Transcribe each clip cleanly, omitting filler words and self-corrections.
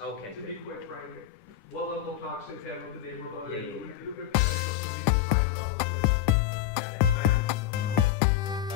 Okay, To be good. quite frank, what level of talks they've had with the neighborhood. Yeah, yeah, We've yeah. had a couple meetings, find out, but Got it. I honestly don't know.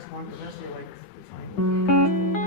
as long as the rest are like, it's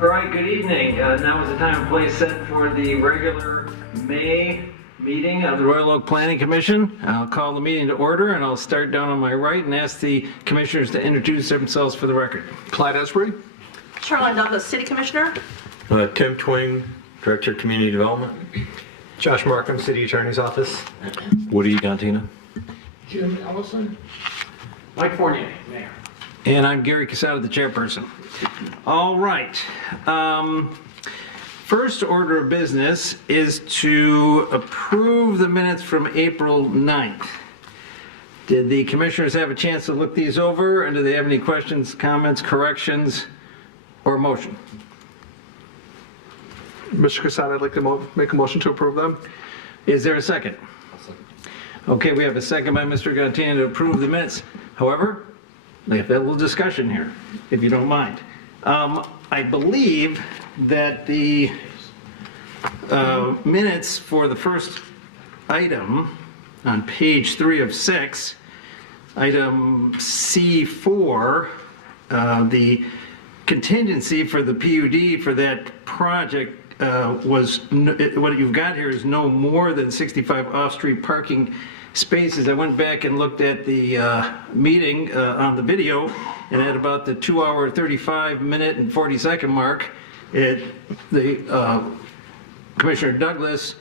All right, good evening. Now is the time and place set for the regular May meeting of the Royal Oak Planning Commission. I'll call the meeting to order, and I'll start down on my right and ask the commissioners to introduce themselves for the record. Clyde Esbury. Charlotte Douglas, City Commissioner. Tim Twing, Director of Community Development. Josh Markham, City Attorney's Office. Woody Gantina. Jim Ellison. Mike Fournier, Mayor. And I'm Gary Casada, the chairperson. All right. First order of business is to approve the minutes from April 9th. Did the commissioners have a chance to look these over, and do they have any questions, comments, corrections, or motion? Mr. Casada, I'd like to make a motion to approve them. Is there a second? Okay, we have a second by Mr. Gattin to approve the minutes. However, we have a little discussion here, if you don't mind. I believe that the minutes for the first item on page 3 of 6, item C4, the contingency for the PUD for that project what you've got here is no more than 65 off-street parking spaces. I went back and looked at the meeting on the video, and at about the 2-hour, 35-minute, and 40-second mark, Commissioner Douglas,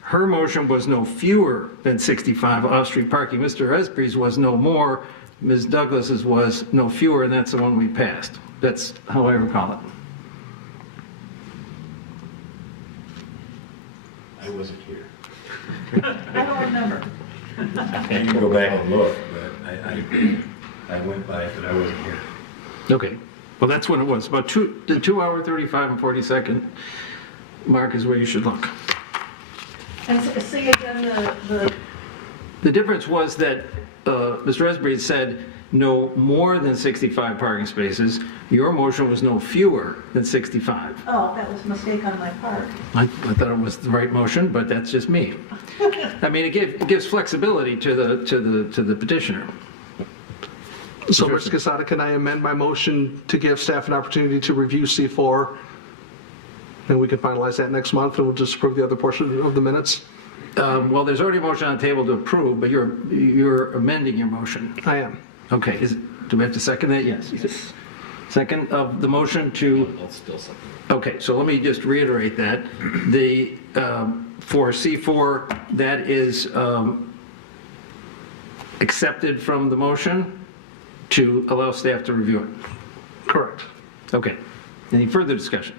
her motion was no fewer than 65 off-street parking. Mr. Espri's was no more. Ms. Douglas's was no fewer, and that's the one we passed. That's how I recall it. I wasn't here. I don't remember. I can go back and look, but I went by it, but I wasn't here. Okay, well, that's when it was. About the 2-hour, 35, and 40-second mark is where you should look. And see again The difference was that Mr. Esbry said no more than 65 parking spaces. Your motion was no fewer than 65. oh, that was a mistake on my part. I thought it was the right motion, but that's just me. I mean, it gives flexibility to the petitioner. So, Mr. Casada, can I amend my motion to give staff an opportunity to review C4? And we can finalize that next month, and we'll just approve the other portion of the minutes? Well, there's already a motion on the table to approve, but you're amending your motion. I am. Okay, do we have to second that? Yes. Second of the motion to... I'll still second. Okay, so let me just reiterate that. For C4, that is accepted from the motion to allow staff to review it. Correct. Okay. Any further discussion?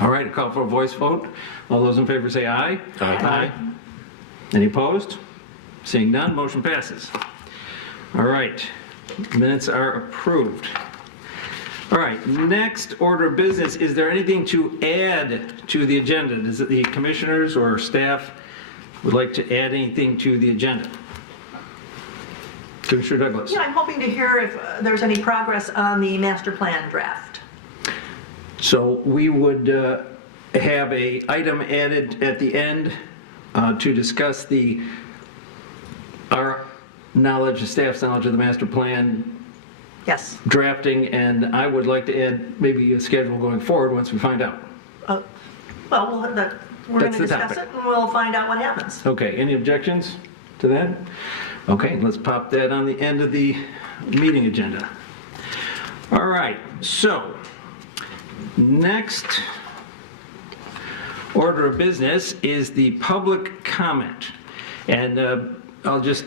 All right, a call for a voice vote. All those in favor say aye. Aye. Any opposed? Seeing none, motion passes. All right, minutes are approved. All right, next order of business, is there anything to add to the agenda? Does the commissioners or staff would like to add anything to the agenda? Commissioner Douglas. Yeah, I'm hoping to hear if there's any progress on the master plan draft. So we would have a item added at the end to discuss our knowledge, the staff's knowledge of the master plan Yes. drafting, and I would like to add maybe a schedule going forward once we find out. Well, we're going That's to the discuss topic. it, and we'll find out what happens. Okay, any objections to that? Okay, let's pop that on the end of the meeting agenda. All right, so next order of business is the public comment. And I'll just,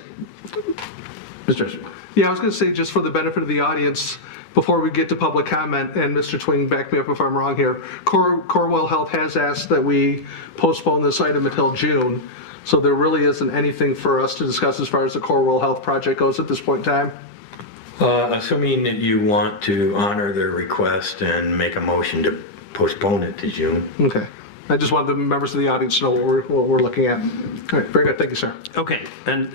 Mr. Esper. Yeah, I was going to say, just for the benefit of the audience, before we get to public comment, and Mr. Twing, back me up if I'm wrong here, Corewell Health has asked that we postpone this item until June, so there really isn't anything for us to discuss as far as the Corewell Health project goes at this point in time. Assuming that you want to honor their request and make a motion to postpone it to June. Okay. I just wanted the members of the audience to know what we're looking at. All right, very good. Thank you, sir. Okay, and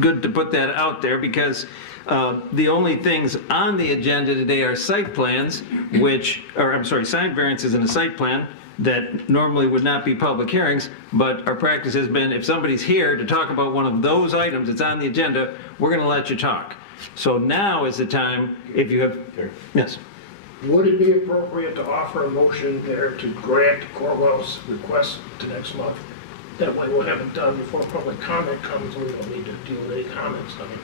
good to put that out there, because the only things on the agenda today are site plans, site variances and a site plan that normally would not be public hearings, but our practice has been, if somebody's here to talk about one of those items that's on the agenda, we're going to let you talk. So now is the time, if you have, yes. Would it be appropriate to offer a motion there to grant Corewell's request to next month? That way we'll have it done before public comment comes, and we don't need to deal with any comments on it.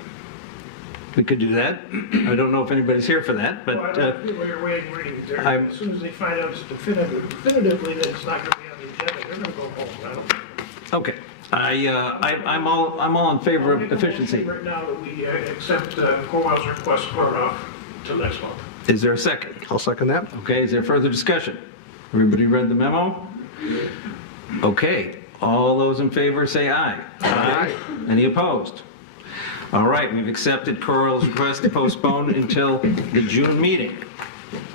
We could do that. I don't know if anybody's here for that, but Well, I don't feel we're reading there. I'm- As soon as they find out definitively that it's not going to be on the agenda, they're going to go home. I don't. okay. I'm all in favor I'll of make a motion efficiency. right now that we accept Corewell's request to put it off till next month. Is there a second? I'll second that. Okay, is there further discussion? Everybody read the memo? Okay, all those in favor say aye. Aye. Any opposed? All right, we've accepted Corewell's request to postpone until the June meeting.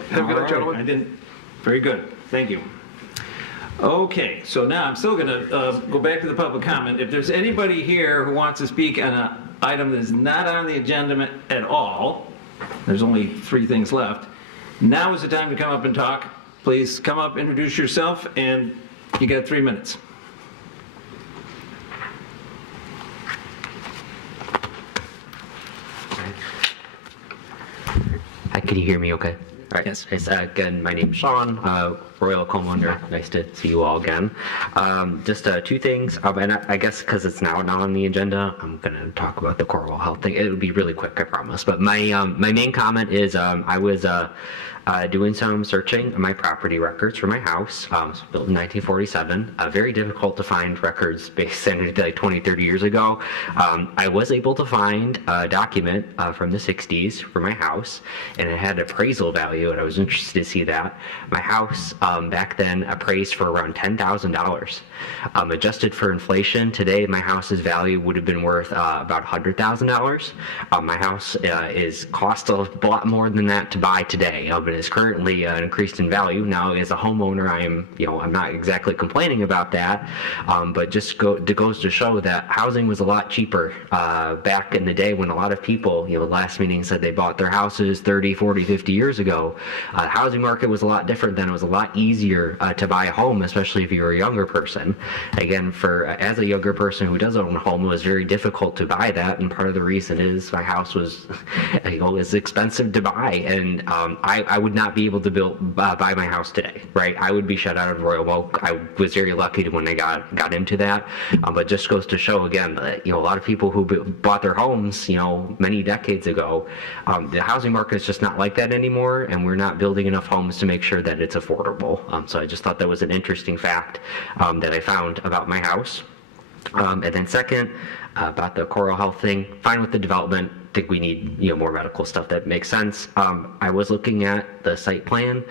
Have a good night, All right, gentlemen. Very good, thank you. Okay, so now I'm still gonna go back to the public comment. If there's anybody here who wants to speak on an item that is not on the agenda at all, there's only 3 things left, now is the time to come up and talk. Please come up, introduce yourself, and you got 3 minutes. Hi, can you hear me okay? All right. Yes. Again, my name's Sean, Royal Homeowner. Nice to see you all again. Just 2 things, and I guess because it's now not on the agenda, I'm going to talk about the Corewell Health thing. It'll be really quick, I promise. But my main comment is I was doing some searching on my property records for my house. It was built in 1947. Very difficult to find records based on like 20, 30 years ago. I was able to find a document from the 60s for my house, and it had appraisal value, and I was interested to see that. My house back then appraised for around $10,000. Adjusted for inflation, today my house's value would have been worth about $100,000. My house is cost a lot more than that to buy today. It is currently increased in value. Now, as a homeowner, I'm not exactly complaining about that, but just goes to show that housing was a lot cheaper back in the day when a lot of people, last meeting said they bought their houses 30, 40, 50 years ago. The housing market was a lot different then. It was a lot easier to buy a home, especially if you were a younger person. Again, as a younger person who does own a home, it was very difficult to buy that, and part of the reason is my house was, was expensive to buy, and I would not be able to buy my house today, right? I would be shut out of Royal Oak. I was very lucky when I got into that, but just goes to show again that a lot of people who bought their homes, many decades ago, the housing market is just not like that anymore, and we're not building enough homes to make sure that it's affordable. So I just thought that was an interesting fact that I found about my house. And then second, about the Corewell Health thing, fine with the development. I think we need more medical stuff that makes sense. I was looking at the site plan,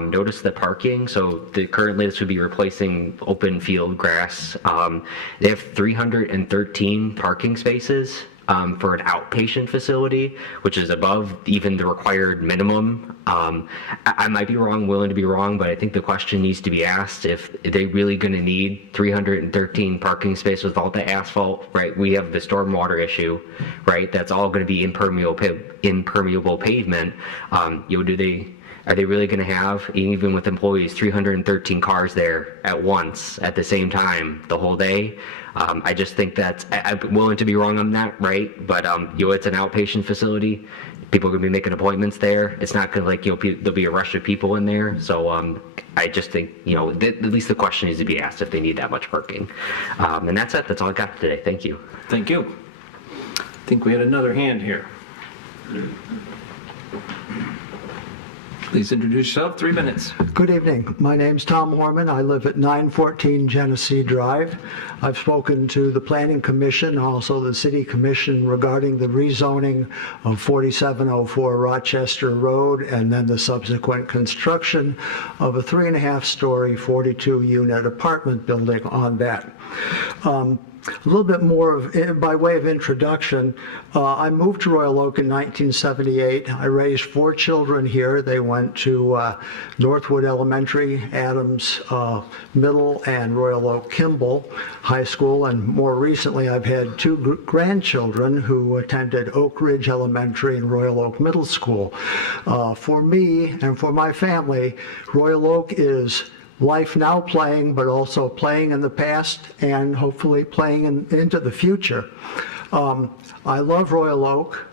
noticed the parking. So currently this would be replacing open field grass. They have 313 parking spaces for an outpatient facility, which is above even the required minimum. I might be wrong, willing to be wrong, but I think the question needs to be asked if they're really going to need 313 parking spaces with all the asphalt, right? We have the stormwater issue, right? That's all going to be impermeable pavement. Are they really going to have, even with employees, 313 cars there at once, at the same time, the whole day? I just think I'm willing to be wrong on that, right? But, it's an outpatient facility. People are going to be making appointments there. It's not going to there'll be a rush of people in there. So I just think, at least the question needs to be asked if they need that much parking. And that's it. That's all I got today. Thank you. Thank you. I think we had another hand here. Please introduce yourself, 3 minutes. Good evening. My name's Tom Horman. I live at 914 Genesee Drive. I've spoken to the Planning Commission, also the City Commission, regarding the rezoning of 4704 Rochester Road and then the subsequent construction of a 3.5-story, 42-unit apartment building on that. A little bit more by way of introduction, I moved to Royal Oak in 1978. I raised 4 children here. They went to Northwood Elementary, Adams Middle, and Royal Oak Kimball High School. And more recently, I've had 2 grandchildren who attended Oak Ridge Elementary and Royal Oak Middle School. For me and for my family, Royal Oak is life now playing, but also playing in the past and hopefully playing into the future. I love Royal Oak.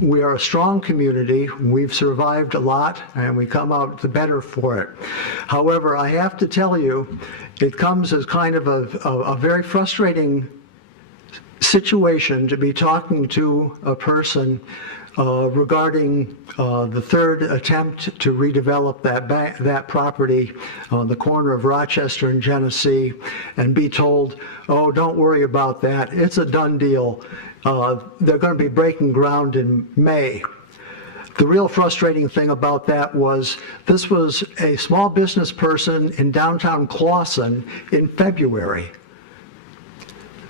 We are a strong community. We've survived a lot and we come out the better for it. However, I have to tell you, it comes as kind of a very frustrating situation to be talking to a person regarding the third attempt to redevelop that property on the corner of Rochester and Genesee and be told, oh, don't worry about that, it's a done deal. They're going to be breaking ground in May. The real frustrating thing about that was this was a small business person in downtown Clawson in February.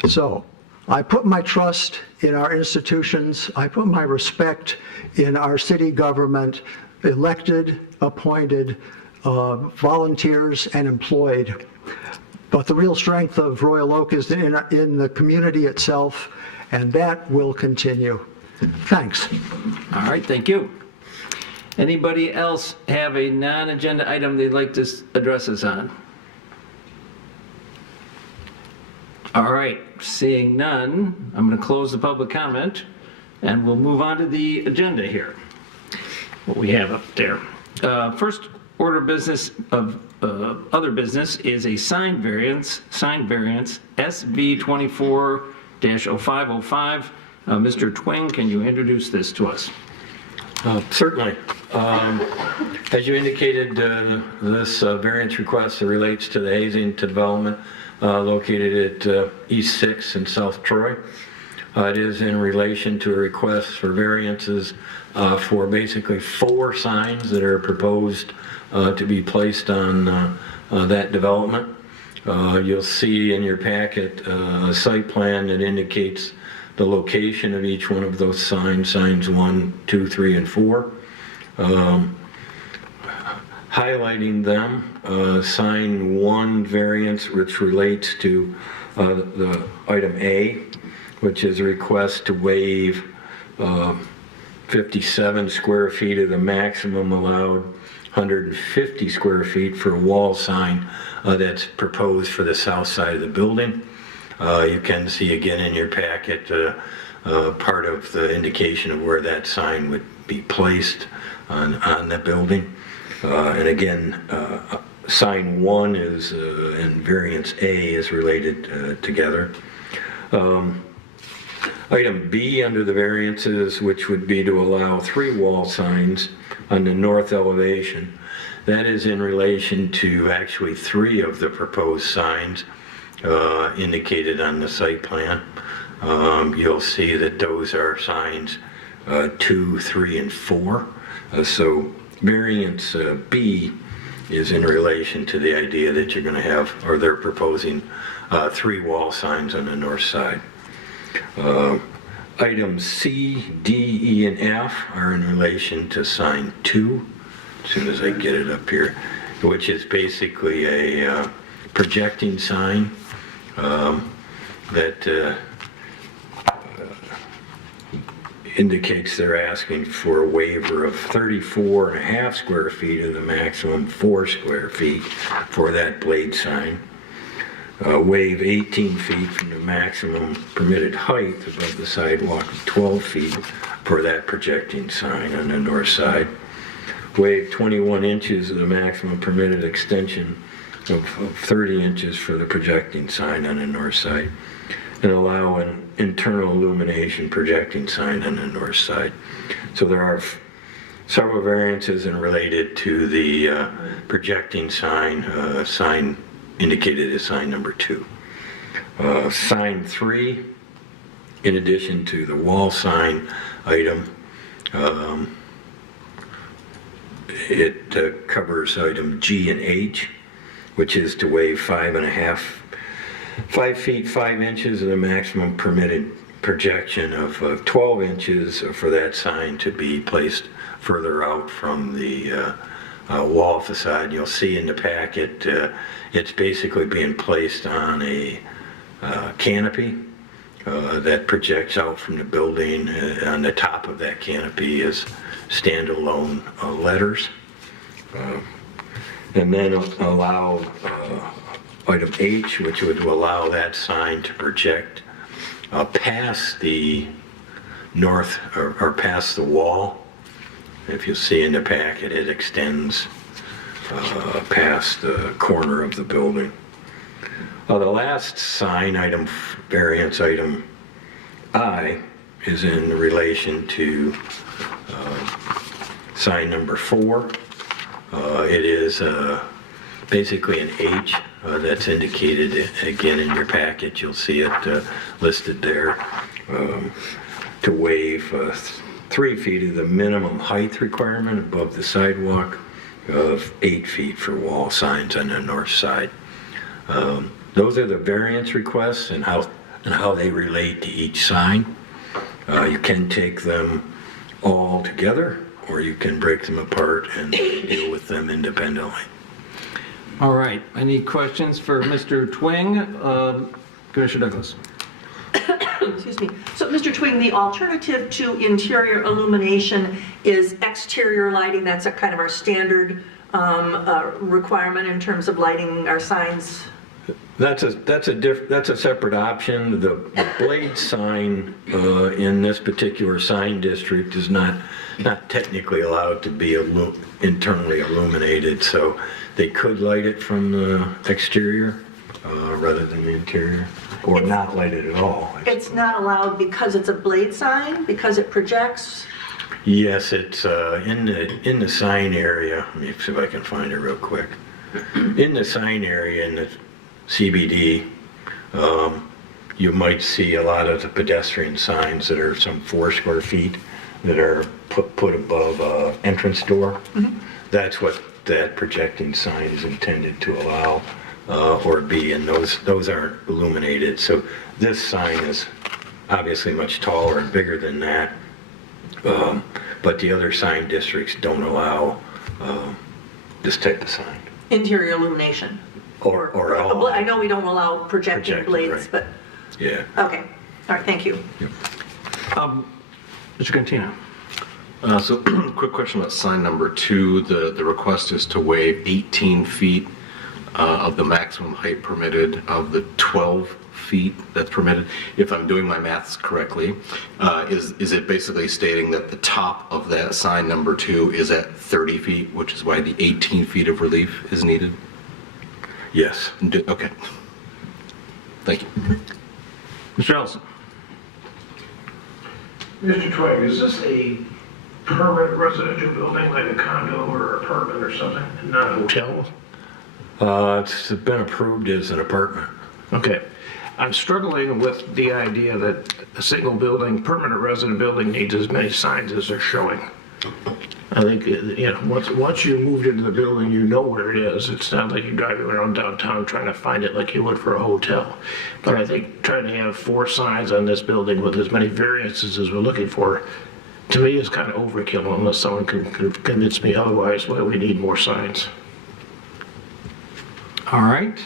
So I put my trust in our institutions. I put my respect in our city government, elected, appointed, volunteers, and employed. But the real strength of Royal Oak is in the community itself, and that will continue. Thanks. All right, thank you. Anybody else have a non-agenda item they'd like to address us on? All right, seeing none, I'm going to close the public comment, and we'll move on to the agenda here. What we have up there. First order of business of other business is a sign variance SV 24-0505. Mr. Twing, can you introduce this to us? Certainly. As you indicated, this variance request relates to the Hazelton development located at East 6 and South Troy. It is in relation to a request for variances for basically 4 signs that are proposed to be placed on that development. You'll see in your packet a site plan that indicates the location of each one of those signs, signs 1, 2, 3, and 4. Highlighting them, sign 1 variance, which relates to the item A, which is a request to waive 57 square feet of the maximum allowed 150 square feet for a wall sign that's proposed for the south side of the building. You can see again in your packet part of the indication of where that sign would be placed on the building. And again, sign 1 is and variance A is related together. Item B under the variances, which would be to allow 3 wall signs on the north elevation. That is in relation to actually 3 of the proposed signs indicated on the site plan. You'll see that those are signs 2, 3, and 4. So variance B is in relation to the idea that you're going to have, or they're proposing 3 wall signs on the north side. Items C, D, E, and F are in relation to sign 2, as soon as I get it up here, which is basically a projecting sign that indicates they're asking for a waiver of 34.5 square feet of the maximum 4 square feet for that blade sign. Waive 18 feet from the maximum permitted height above the sidewalk of 12 feet for that projecting sign on the north side. Waive 21 inches of the maximum permitted extension of 30 inches for the projecting sign on the north side, and allow an internal illumination projecting sign on the north side. So there are several variances and related to the projecting sign, sign indicated as sign number 2. Sign 3, in addition to the wall sign item, it covers item G and H, which is to waive 5 feet 5 inches of the maximum permitted projection of 12 inches for that sign to be placed further out from the wall facade. You'll see in the packet it's basically being placed on a canopy that projects out from the building. On the top of that canopy is standalone letters. And then allow item H, which would allow that sign to project past the north or past the wall. If you see in the packet, it extends past the corner of the building. The last sign item, variance item I, is in relation to sign number 4. It is basically an H that's indicated again in your package. You'll see it listed there to waive 3 feet of the minimum height requirement above the sidewalk of 8 feet for wall signs on the north side. Those are the variance requests and how they relate to each sign. You can take them all together, or you can break them apart and deal with them independently. All right, any questions for Mr. Twing? Commissioner Douglas. Excuse me. So, Mr. Twing, the alternative to interior illumination is exterior lighting. That's a kind of our standard requirement in terms of lighting our signs. That's a separate option. The blade sign in this particular sign district is not technically allowed to be internally illuminated, so they could light it from the exterior rather than the interior, or not light it at all. It's not allowed because it's a blade sign, because it projects? Yes, it's in the sign area. Let me see if I can find it real quick. In the sign area in the CBD, you might see a lot of the pedestrian signs that are some 4 square feet that are put above entrance door. Mm-hmm. That's what that projecting sign is intended to allow or be, and those aren't illuminated. So this sign is obviously much taller and bigger than that, but the other sign districts don't allow this type of sign. Interior illumination? Or all. I know we don't allow projecting blades, right. but, Yeah. okay. All right, thank you. Yep. Mr. Cantino. So, quick question about sign number 2. The request is to waive 18 feet of the maximum height permitted of the 12 feet that's permitted. If I'm doing my maths correctly, is it basically stating that the top of that sign number 2 is at 30 feet, which is why the 18 feet of relief is needed? Yes. Okay. Thank you. Mr. Ellison. Mr. Twig, is this a permanent residential building like a condo or apartment or something, and not a hotel? It's been approved as an apartment. Okay. I'm struggling with the idea that a single building, permanent resident building, needs as many signs as they're showing. I think, once you moved into the building, you know where it is. It's not like you're driving around downtown trying to find it like you would for a hotel. But I think trying to have 4 signs on this building with as many variances as we're looking for, to me, is kind of overkill unless someone can convince me otherwise why we need more signs. All right.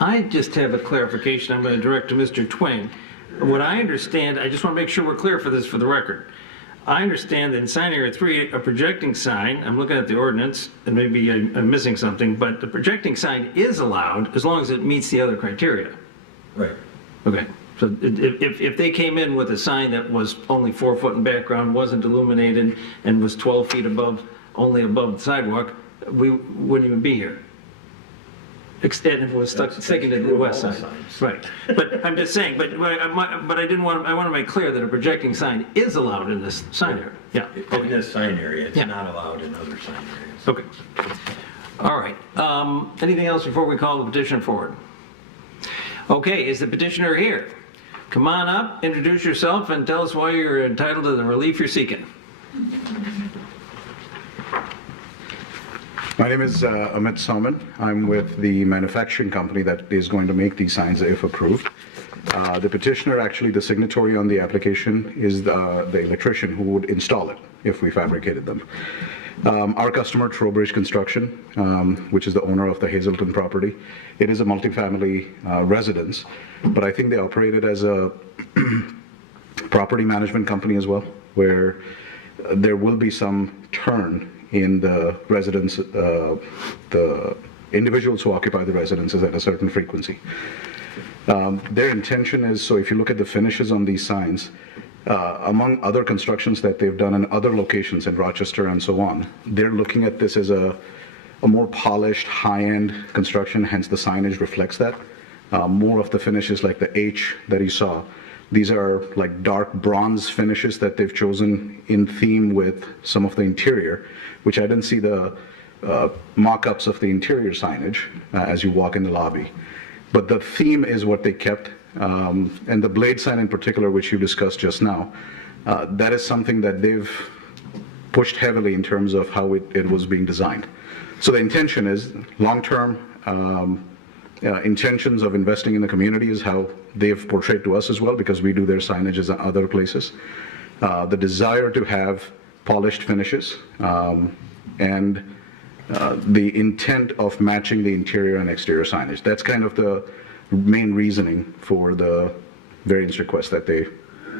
I just have a clarification I'm going to direct to Mr. Twing. What I understand, I just want to make sure we're clear for this for the record. I understand that in sign area 3, a projecting sign, I'm looking at the ordinance, and maybe I'm missing something, but the projecting sign is allowed as long as it meets the other criteria. Right. Okay. So if they came in with a sign that was only 4 foot in background, wasn't illuminated, and was 12 feet above, only above the sidewalk, we wouldn't even be here. Extend if it was sticking to the west side. Right. But I'm just saying, but I didn't want to, I want to make clear that a projecting sign is allowed in this sign area. Yeah. In this sign area, it's Yeah. not allowed in other sign areas. Okay. All right. Anything else before we call the petition forward? Okay, is the petitioner here? Come on up, introduce yourself, and tell us why you're entitled to the relief you're seeking. My name is Amit Soman. I'm with the manufacturing company that is going to make these signs if approved. The petitioner, actually the signatory on the application, is the electrician who would install it if we fabricated them. Our customer, Trowbridge Construction, which is the owner of the Hazelton property, it is a multifamily residence, but I think they operate it as a property management company as well, where there will be some turn in the residents, the individuals who occupy the residences at a certain frequency. Their intention is, so if you look at the finishes on these signs, among other constructions that they've done in other locations in Rochester and so on, they're looking at this as a more polished, high-end construction, hence the signage reflects that. More of the finishes like the H that you saw These are like dark bronze finishes that they've chosen in theme with some of the interior, which I didn't see the mock-ups of the interior signage as you walk in the lobby. But the theme is what they kept, and the blade sign in particular, which you discussed just now, that is something that they've pushed heavily in terms of how it was being designed. So the intention is long-term intentions of investing in the community is how they've portrayed to us as well, because we do their signages at other places. The desire to have polished finishes and the intent of matching the interior and exterior signage. That's kind of the main reasoning for the variance request that they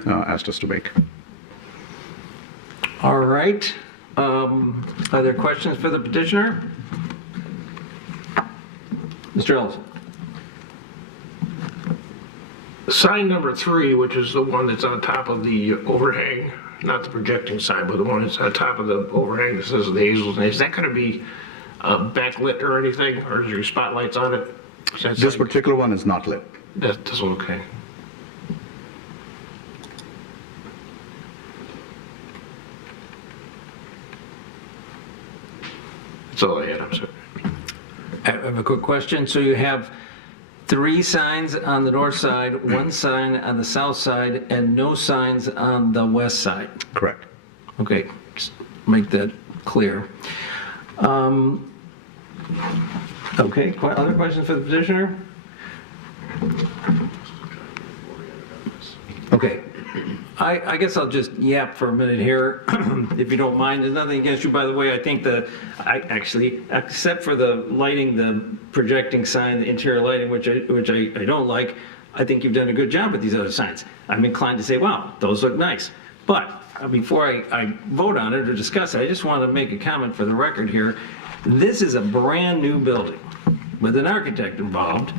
asked us to make. All right. Are there questions for the petitioner? Mr. Ellison. Sign number 3, which is the one that's on top of the overhang, not the projecting sign, but the one that's on top of the overhang that says the Hazelton, is that going to be backlit or anything, or is there spotlights on it? This particular one is not lit. That's okay. That's all I had, I'm sorry. I have a quick question. So you have 3 signs on the north side, 1 sign on the south side, and no signs on the west side. Correct. Okay, just make that clear. Okay, other questions for the petitioner? Okay, I guess I'll just yap for a minute here, if you don't mind. There's nothing against you, by the way. I think I actually, except for the lighting, the projecting sign, the interior lighting, which I don't like, I think you've done a good job with these other signs. I'm inclined to say, wow, those look nice. But before I vote on it or discuss it, I just want to make a comment for the record here. This is a brand new building with an architect involved,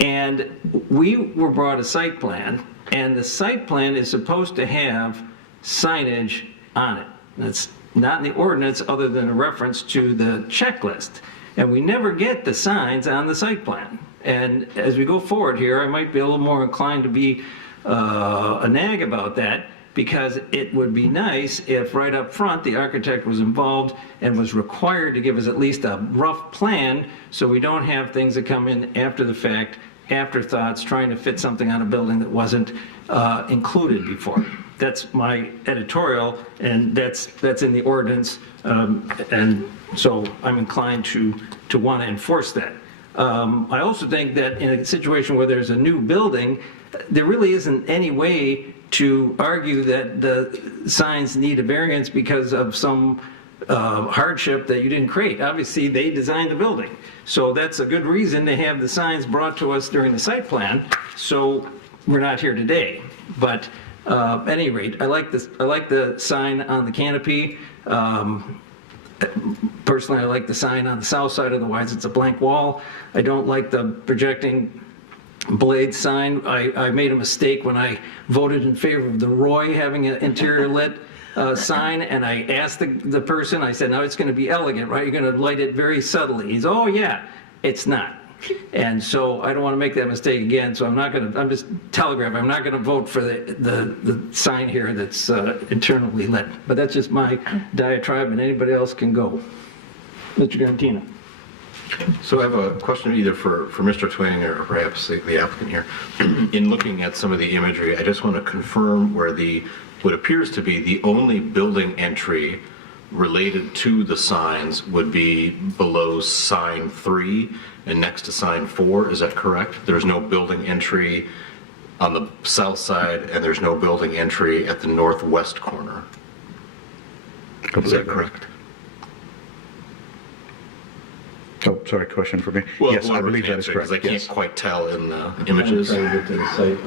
and we were brought a site plan, and the site plan is supposed to have signage on it. That's not in the ordinance other than a reference to the checklist. And we never get the signs on the site plan. And as we go forward here, I might be a little more inclined to be a nag about that, because it would be nice if right up front the architect was involved and was required to give us at least a rough plan, so we don't have things that come in after the fact, afterthoughts, trying to fit something on a building that wasn't included before. That's my editorial, and that's in the ordinance, and so I'm inclined to want to enforce that. I also think that in a situation where there's a new building, there really isn't any way to argue that the signs need a variance because of some hardship that you didn't create. Obviously, they designed the building. So that's a good reason to have the signs brought to us during the site plan, so we're not here today. But at any rate, I like the sign on the canopy. Personally, I like the sign on the south side, otherwise it's a blank wall. I don't like the projecting blade sign. I made a mistake when I voted in favor of the Roy having an interior lit sign, and I asked the person, I said, now it's going to be elegant, right? You're going to light it very subtly. He's, oh yeah, it's not. And so I don't want to make that mistake again, so I'm just telegraphing, I'm not going to vote for the sign here that's internally lit. But that's just my diatribe, and anybody else can go. Mr. Garantina. So I have a question either for Mr. Twain or perhaps the applicant here. In looking at some of the imagery, I just want to confirm where what appears to be the only building entry related to the signs would be below sign 3 and next to sign 4. Is that correct? There's no building entry on the south side, and there's no building entry at the northwest corner. Is that correct? Oh, sorry, question for me. Well, yes, I believe that is correct. Because I can't Yes. quite tell in the images. I'm trying to get to the site.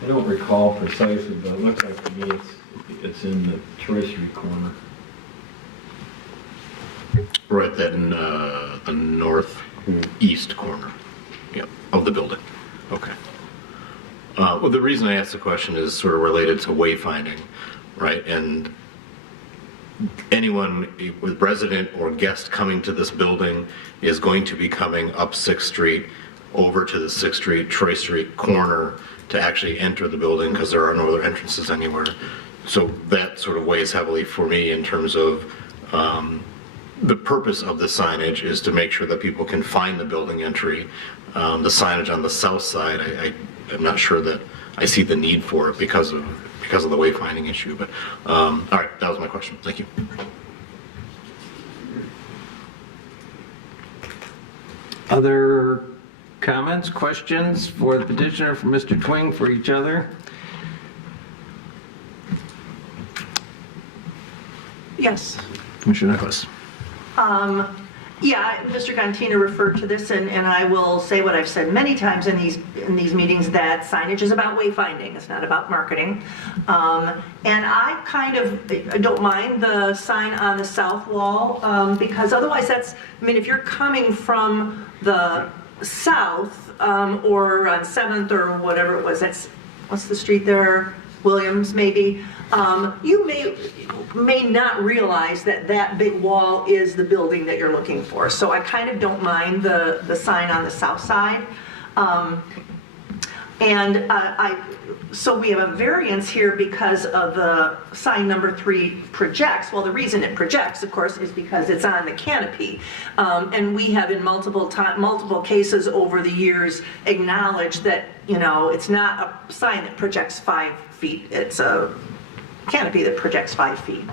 I don't recall precisely, but it looks like to me it's in the tertiary corner. Right, that in the northeast corner, of the building. Okay. Well, the reason I asked the question is sort of related to wayfinding, right? And anyone with resident or guest coming to this building is going to be coming up 6th Street over to the 6th Street, Troy Street corner to actually enter the building because there are no other entrances anywhere. So that sort of weighs heavily for me in terms of the purpose of the signage is to make sure that people can find the building entry. The signage on the south side, I'm not sure that I see the need for it because of the wayfinding issue. But all right, that was my question. Thank you. Other comments, questions for the petitioner, for Mr. Twing, for each other? Yes. Commissioner Nicholas. Yeah, Mr. Cantina referred to this, and I will say what I've said many times in these meetings, that signage is about wayfinding. It's not about marketing. And I kind of don't mind the sign on the south wall because otherwise I mean, if you're coming from the south or on 7th or whatever it was, what's the street there? Williams, maybe. You may not realize that big wall is the building that you're looking for. So I kind of don't mind the sign on the south side. So we have a variance here because of the sign number 3 projects. Well, the reason it projects, of course, is because it's on the canopy. And we have in multiple cases over the years acknowledged that, it's not a sign that projects 5 feet. It's a canopy that projects 5 feet.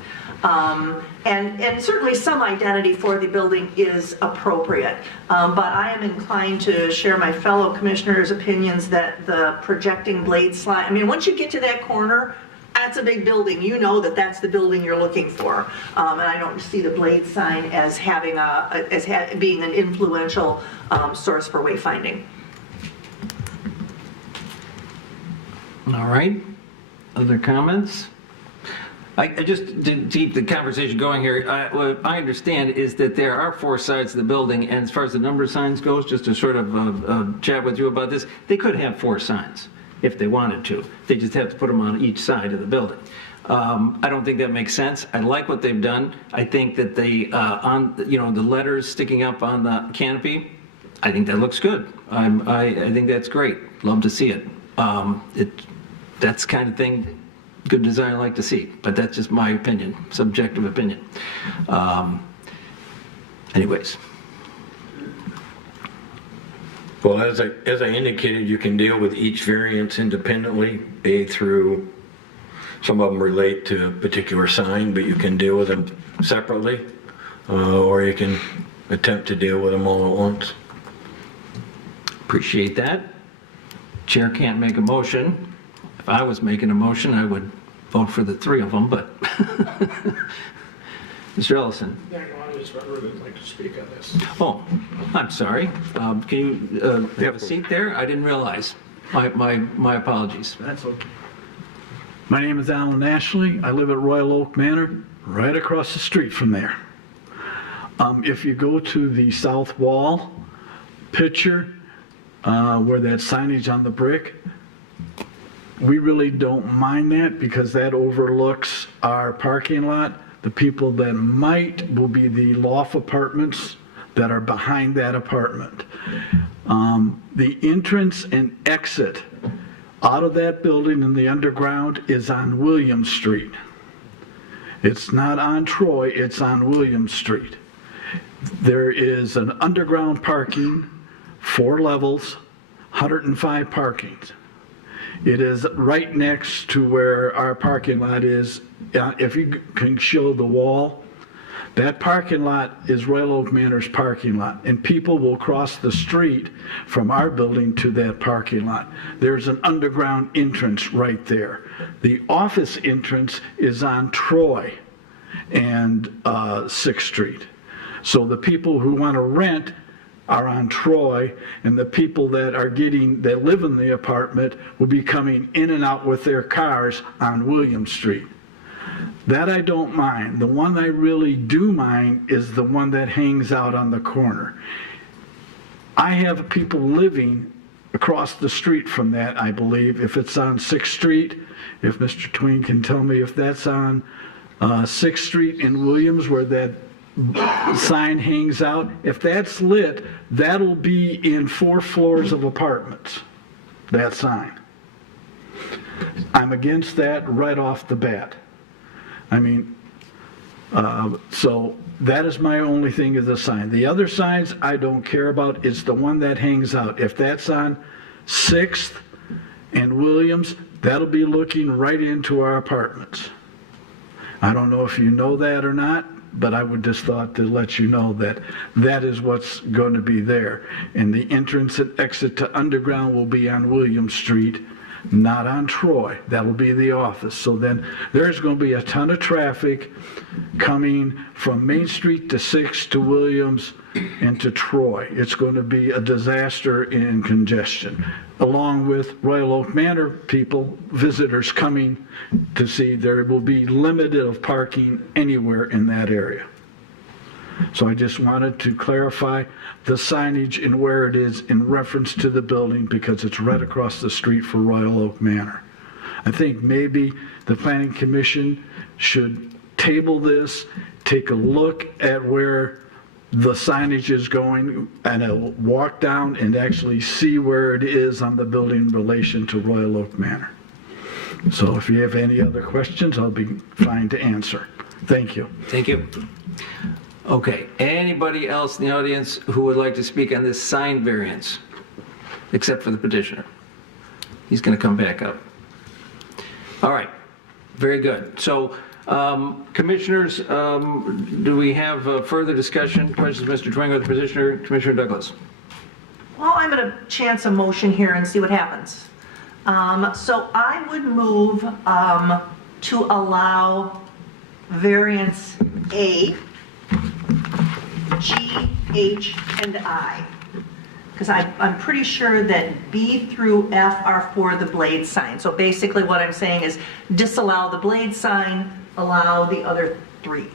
And certainly some identity for the building is appropriate. But I am inclined to share my fellow commissioners' opinions that the projecting blade slide, I mean, once you get to that corner, that's a big building. You know that that's the building you're looking for. And I don't see the blade sign as being an influential source for wayfinding. All right. Other comments? I just to keep the conversation going here, what I understand is that there are 4 sides of the building, and as far as the number of signs goes, just to sort of chat with you about this, they could have 4 signs if they wanted to. They just have to put them on each side of the building. I don't think that makes sense. I like what they've done. I think that the letters sticking up on the canopy, I think that looks good. I think that's great. Love to see it. That's the kind of thing, good design I like to see, but that's just my opinion, subjective opinion. Anyways. Well, as I indicated, you can deal with each variance independently, through, some of them relate to a particular sign, but you can deal with them separately, or you can attempt to deal with them all at once. Appreciate that. Chair can't make a motion. If I was making a motion, I would vote for the 3 of them, but Mr. Ellison. The audience member would like to speak on this. Oh, I'm sorry. Can you have a seat there? I didn't realize. My apologies. That's okay. My name is Alan Ashley. I live at Royal Oak Manor, right across the street from there. If you go to the south wall picture, where that signage on the brick, we really don't mind that because that overlooks our parking lot. The people that might will be the loft apartments that are behind that apartment. The entrance and exit out of that building in the underground is on William Street. It's not on Troy, it's on William Street. There is an underground parking, 4 levels, 105 parkings. It is right next to where our parking lot is. If you can show the wall, that parking lot is Royal Oak Manor's parking lot, and people will cross the street from our building to that parking lot. There's an underground entrance right there. The office entrance is on Troy and 6th Street. So the people who want to rent are on Troy, and the people that live in the apartment will be coming in and out with their cars on William Street. That I don't mind. The one I really do mind is the one that hangs out on the corner. I have people living across the street from that, I believe. If it's on 6th Street, if Mr. Tween can tell me if that's on 6th Street in Williams where that sign hangs out, if that's lit, that'll be in 4 floors of apartments, that sign. I'm against that right off the bat. I mean, so that is my only thing is the sign. The other signs I don't care about. It's the one that hangs out. If that's on 6th and Williams, that'll be looking right into our apartments. I don't know if you know that or not, but I would just thought to let you know that that is what's going to be there. And the entrance and exit to underground will be on William Street, not on Troy. That will be the office. So then there's going to be a ton of traffic coming from Main Street to 6th to Williams and to Troy. It's going to be a disaster in congestion, along with Royal Oak Manor people, visitors coming to see. There will be limited of parking anywhere in that area. So I just wanted to clarify the signage and where it is in reference to the building because it's right across the street for Royal Oak Manor. I think maybe the Planning Commission should table this, take a look at where the signage is going, and I'll walk down and actually see where it is on the building in relation to Royal Oak Manor. So if you have any other questions, I'll be fine to answer. Thank you. Thank you. Okay, anybody else in the audience who would like to speak on this sign variance, except for the petitioner? He's going to come back up. All right, very good. So, commissioners, do we have further discussion? Questions, Mr. Twing or the petitioner? Commissioner Douglas? Well, I'm going to chance a motion here and see what happens. So I would move to allow variance A, G, H, and I. Because I'm pretty sure that B through F are for the blade sign. So basically what I'm saying is disallow the blade sign, allow the other 3.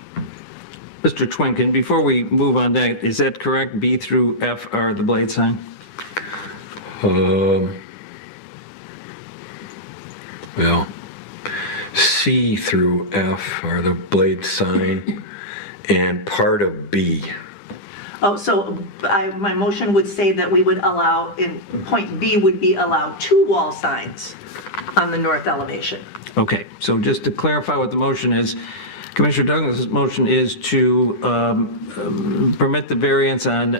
Mr. Twinken, before we move on, is that correct? B through F are the blade sign? Well, C through F are the blade sign and part of B. Oh, so my motion would say that we would allow, in point B would be allow 2 wall signs on the north elevation. Okay, so just to clarify what the motion is, Commissioner Douglas' motion is to permit the variance on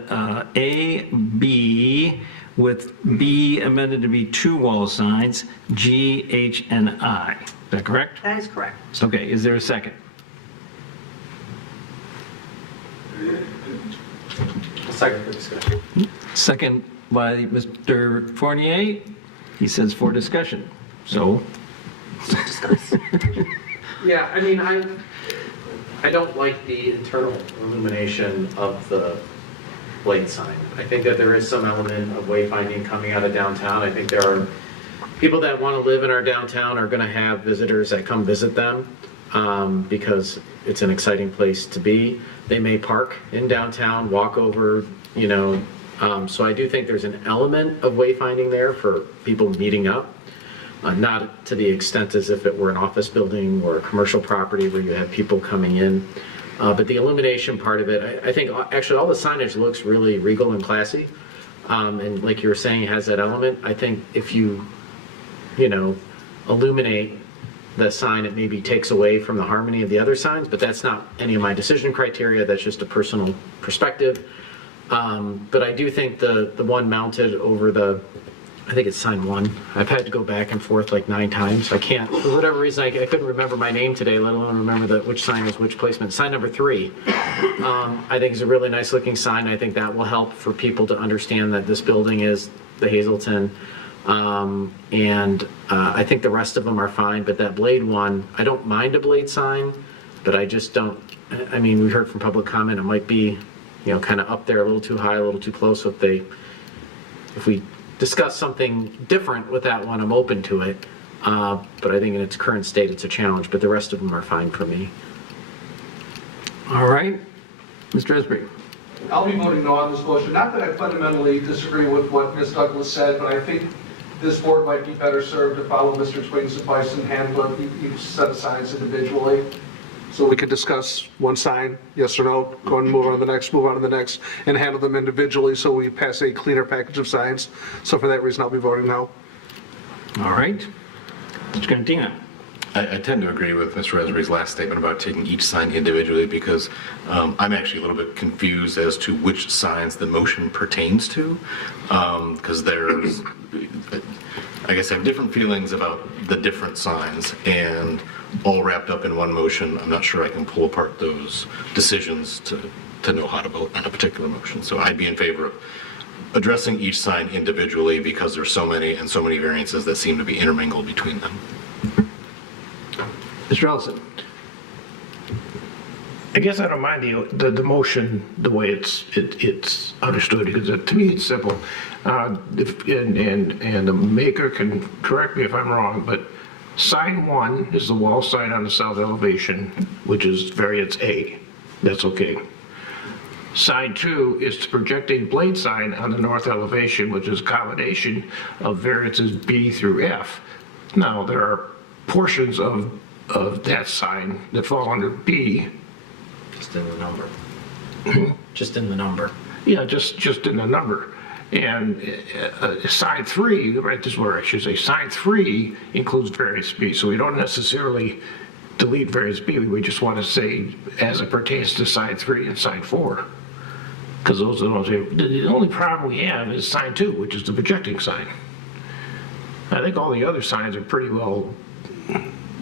A, B, with B amended to be 2 wall signs, G, H, and I. Is that correct? That is correct. Okay, is there a second? Second for discussion. Second by Mr. Fournier. He says for discussion. So, Yeah, I mean, I don't like the internal illumination of the blade sign. I think that there is some element of wayfinding coming out of downtown. I think there are people that want to live in our downtown are going to have visitors that come visit them because it's an exciting place to be. They may park in downtown, walk over, you know. So I do think there's an element of wayfinding there for people meeting up. Not to the extent as if it were an office building or a commercial property where you have people coming in. But the illumination part of it, I think actually all the signage looks really regal and classy. And like you were saying, it has that element. I think if you illuminate the sign, it maybe takes away from the harmony of the other signs, but that's not any of my decision criteria. That's just a personal perspective. But I do think the one mounted over I think it's sign 1. I've had to go back and forth like 9 times. I can't, for whatever reason, I couldn't remember my name today, let alone remember which sign is which placement. Sign number 3, I think is a really nice looking sign. I think that will help for people to understand that this building is the Hazelton. And I think the rest of them are fine, but that blade one, I don't mind a blade sign, but I just don't, I mean, we heard from public comment, it might be, kind of up there a little too high, a little too close. So if we discuss something different with that one, I'm open to it. But I think in its current state, it's a challenge, but the rest of them are fine for me. All right, Mr. Esbree. I'll be voting no on this motion. Not that I fundamentally disagree with what Ms. Douglas said, but I think this board might be better served to follow Mr. Twing's advice and handle each set of signs individually. So we could discuss one sign, yes or no, go and move on to the next, move on to the next, and handle them individually so we pass a cleaner package of signs. So for that reason, I'll be voting no. All right. Mr. Cantina? I tend to agree with Mr. Esri's last statement about taking each sign individually because I'm actually a little bit confused as to which signs the motion pertains to. Because there's, I guess I have different feelings about the different signs and all wrapped up in one motion. I'm not sure I can pull apart those decisions to know how to vote on a particular motion. So I'd be in favor of addressing each sign individually because there's so many and so many variances that seem to be intermingled between them. Mr. Ellison? I guess I don't mind the motion, the way it's understood, because to me it's simple. And the maker can correct me if I'm wrong, but sign 1 is the wall sign on the south elevation, which is variance A. That's okay. Sign 2 is the projecting blade sign on the north elevation, which is a combination of variances B through F. Now, there are portions of that sign that fall under B. Just in the number. Just in the number. Yeah, just in the number. And sign 3, right, this is where I should say, sign 3 includes variance B. So we don't necessarily delete variance B. We just want to say as it pertains to sign 3 and sign 4. Because those are the ones, the only problem we have is sign 2, which is the projecting sign. I think all the other signs are pretty well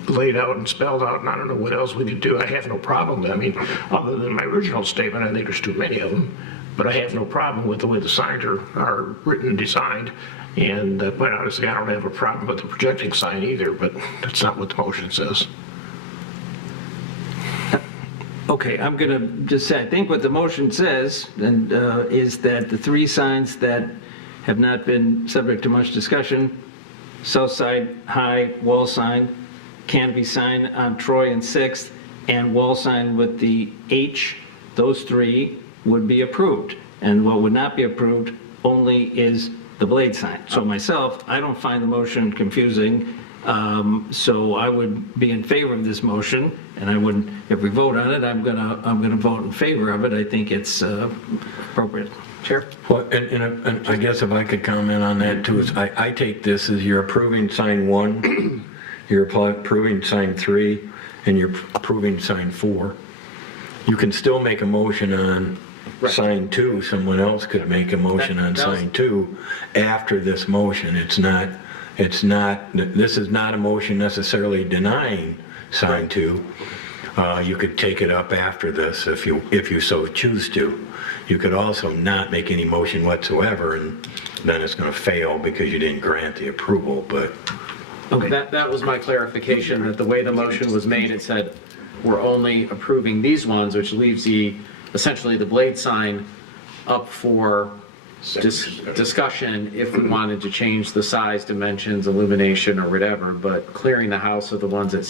laid out and spelled out, and I don't know what else we could do. I have no problem. I mean, other than my original statement, I think there's too many of them, but I have no problem with the way the signs are written and designed. And quite honestly, I don't have a problem with the projecting sign either, but that's not what the motion says. Okay, I'm going to just say, I think what the motion says and is that the 3 signs that have not been subject to much discussion, south side high wall sign, canopy sign on Troy and 6th, and wall sign with the H, those 3 would be approved. And what would not be approved only is the blade sign. So myself, I don't find the motion confusing. So I would be in favor of this motion, and I wouldn't, if we vote on it, I'm gonna vote in favor of it. I think it's appropriate. Chair? Well, and I guess if I could comment on that too, is I take this as you're approving sign 1, you're approving sign 3, and you're approving sign 4. You can still make a motion on sign 2. Someone else could make a motion on sign 2 after this motion. This is not a motion necessarily denying sign 2. You could take it up after this if you so choose to. You could also not make any motion whatsoever, and then it's going to fail because you didn't grant the approval, but. Okay. That was my clarification, that the way the motion was made, it said we're only approving these ones, which leaves essentially the blade sign up for discussion if we wanted to change the size, dimensions, illumination, or whatever, but clearing the house of the ones that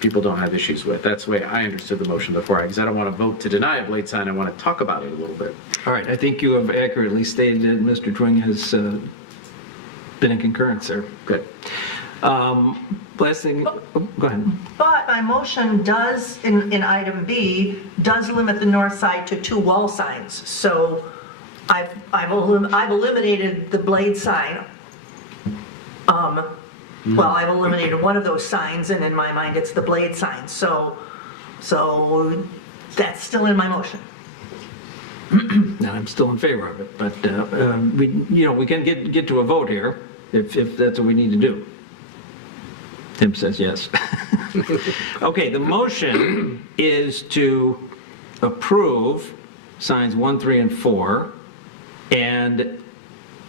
people don't have issues with. That's the way I understood the motion before, because I don't want to vote to deny a blade sign, I want to talk about it a little bit. All right, I think you have accurately stated that Mr. Twing has been in concurrence there. Good. Last thing, go ahead. But my motion does, in item B, does limit the north side to 2 wall signs. So I've eliminated the blade sign. Well, I've eliminated one of those signs, and in my mind, it's the blade sign. So that's still in my motion. Now, I'm still in favor of it, but we can get to a vote here if that's what we need to do. Tim says yes. Okay, the motion is to approve signs 1, 3, and 4, and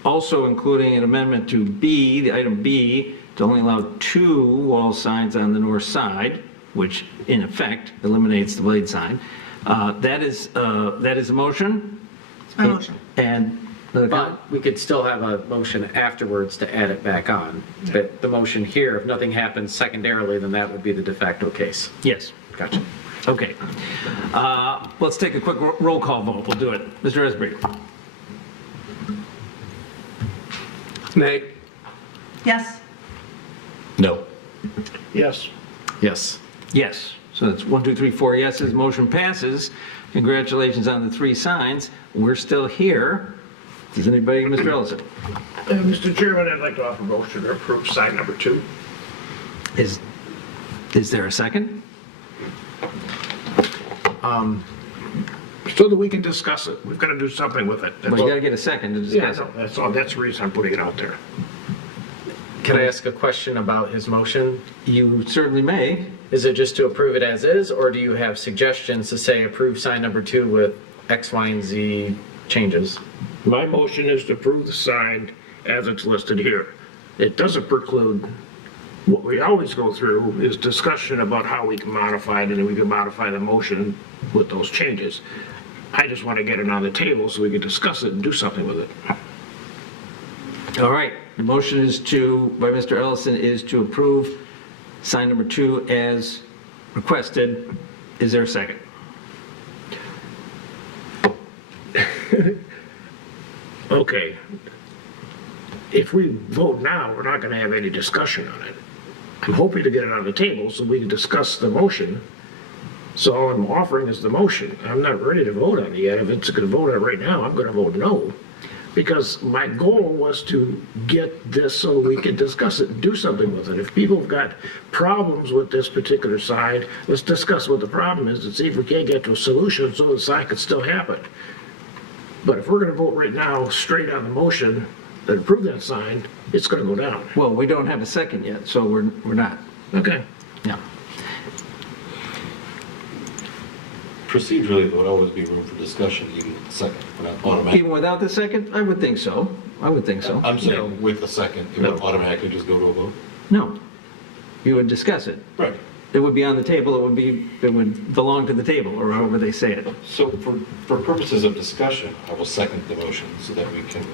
also including an amendment to B, the item B, to only allow 2 wall signs on the north side, which in effect eliminates the blade sign. That is a motion. It's my motion. And But we could still have a motion afterwards to add it back on. But the motion here, if nothing happens secondarily, then that would be the de facto case. Yes. Gotcha. Okay. Let's take a quick roll call vote. We'll do it. Mr. Esbree. So that's 1, 2, 3, 4 yeses, motion passes. Congratulations on the 3 signs. We're still here. Does anybody, Mr. Ellison? Mr. Chairman, I'd like to offer a motion to approve sign number 2. Is there a second? So that we can discuss it. We've got to do something with it. That's Well, you all. got to get a second to Yeah, discuss no, it. that's all. That's the reason I'm putting it out there. Can I ask a question about his motion? You certainly may. Is it just to approve it as is, or do you have suggestions to say approve sign number 2 with X, Y, and Z changes? My motion is to approve the sign as it's listed here. It doesn't preclude, what we always go through is discussion about how we can modify it, and then we can modify the motion with those changes. I just want to get it on the table so we can discuss it and do something with it. All right, the motion is by Mr. Ellison, is to approve sign number 2 as requested. Is there a second? Okay. If we vote now, we're not going to have any discussion on it. I'm hoping to get it on the table so we can discuss the motion. So all I'm offering is the motion. I'm not ready to vote on it yet. If it's going to vote on it right now, I'm going to vote no. Because my goal was to get this so we can discuss it and do something with it. If people have got problems with this particular sign, let's discuss what the problem is and see if we can't get to a solution so the sign could still happen. But if we're going to vote right now straight on the motion that approve that sign, it's going to go down. Well, we don't have a second yet, so we're not. Okay. Yeah. Procedurally, there would always be room for discussion, even with the second. We're not automatic. Even without the second? I would think so. I would think so. I'm saying with the second, it would automatically just go to a vote? No. You would discuss it. Right. It would be on the table, it would belong to the table, or however they say it. So for purposes of discussion, I will second the motion so that we can.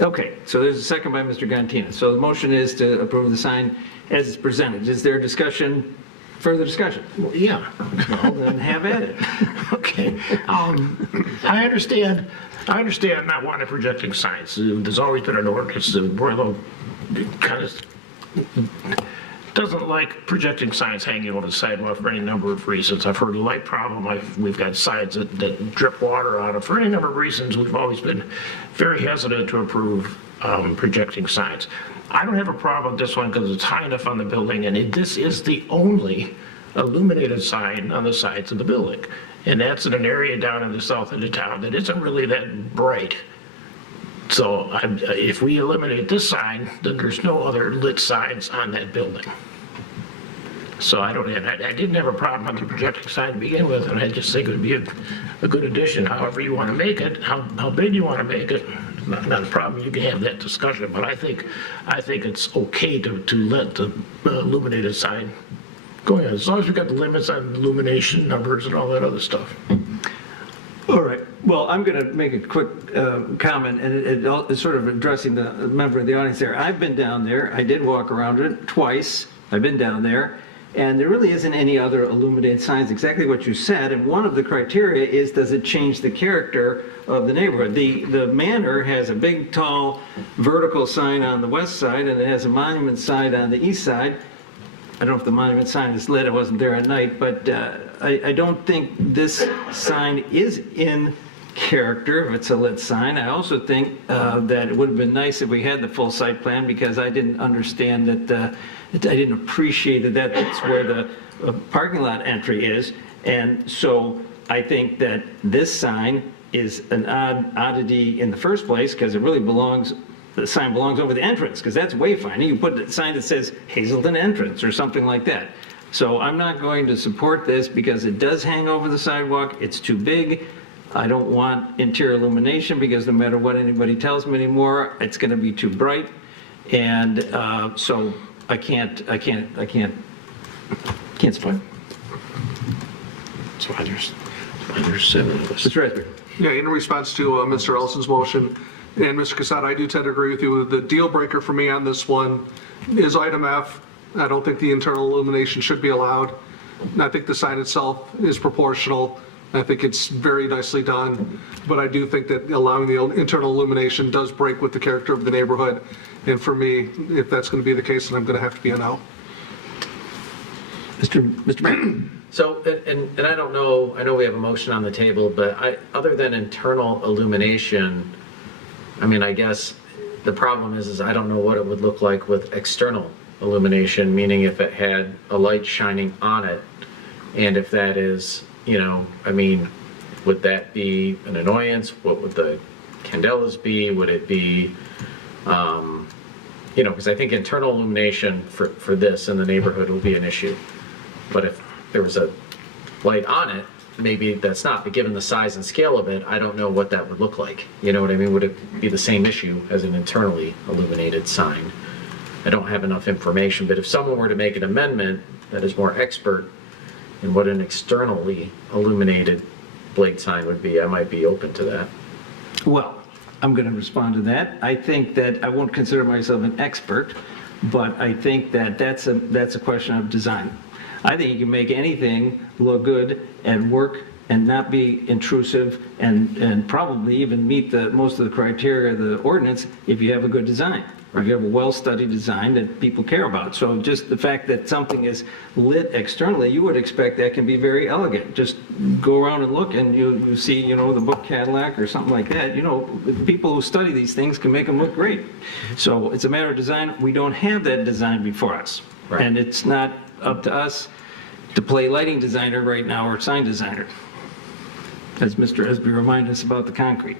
Okay, so there's a second by Mr. Gantina. So the motion is to approve the sign as it's presented. Is there discussion, further discussion? Well, yeah. Well, then have at it. Okay. I understand not wanting projecting signs. There's always been an ordinance. Royal Oak kind of doesn't like projecting signs hanging over the sidewalk for any number of reasons. I've heard a light problem. We've got signs that drip water on them. For any number of reasons, we've always been very hesitant to approve projecting signs. I don't have a problem with this one because it's high enough on the building, and this is the only illuminated sign on the sides of the building. And that's in an area down in the south of the town that isn't really that bright. So if we eliminate this sign, then there's no other lit signs on that building. So I didn't have a problem with the projecting sign to begin with, and I just think it would be a good addition, however you want to make it, how big you want to make it. Not a problem, you can have that discussion, but I think it's okay to let the illuminated sign go ahead, as long as we've got the limits on illumination numbers and all that other stuff. All right. Well, I'm going to make a quick comment, and it's sort of addressing the member of the audience there. I've been down there. I did walk around it twice. I've been down there. And there really isn't any other illuminated signs, exactly what you said. And one of the criteria is, does it change the character of the neighborhood? The manor has a big, tall, vertical sign on the west side, and it has a monument sign on the east side. I don't know if the monument sign is lit. I wasn't there at night, but I don't think this sign is in character if it's a lit sign. I also think that it would have been nice if we had the full site plan, because I didn't understand that, I didn't appreciate that that's where the parking lot entry is. And so I think that this sign is an oddity in the first place, because it really belongs, the sign belongs over the entrance, because that's wayfinding. You put a sign that says Hazelton entrance or something like that. So I'm not going to support this because it does hang over the sidewalk. It's too big. I don't want interior illumination because no matter what anybody tells me anymore, it's going to be too bright. And so I can't support. So there's 7 of us. Mr. Raspberry. Yeah, in response to Mr. Ellison's motion, and Mr. Casada, I do tend to agree with you. The deal breaker for me on this one is item F. I don't think the internal illumination should be allowed. And I think the sign itself is proportional. I think it's very nicely done, but I do think that allowing the internal illumination does break with the character of the neighborhood. And for me, if that's going to be the case, then I'm going to have to be a no. Mr. Brown. So, and I don't know, I know we have a motion on the table, but other than internal illumination, I mean, I guess the problem is I don't know what it would look like with external illumination, meaning if it had a light shining on it, and if that is, you know, I mean, would that be an annoyance? What would the candelas be? Would it be, you know, because I think internal illumination for this in the neighborhood will be an issue. But if there was a light on it, maybe that's not. But given the size and scale of it, I don't know what that would look like. You know what I mean? Would it be the same issue as an internally illuminated sign? I don't have enough information, but if someone were to make an amendment that is more expert in what an externally illuminated blade sign would be, I might be open to that. Well, I'm going to respond to that. I think that I won't consider myself an expert, but I think that that's a question of design. I think you can make anything look good and work and not be intrusive and probably even meet most of the criteria of the ordinance if you have a good design. Or if you have a well-studied design that people care about. So just the fact that something is lit externally, you would expect that can be very elegant. Just go around and look and you see, you know, the book Cadillac or something like that. You know, people who study these things can make them look great. So it's a matter of design. We don't have that design before us. Right. And it's not up to us to play lighting designer right now or sign designer. As Mr. Esby reminded us about the concrete.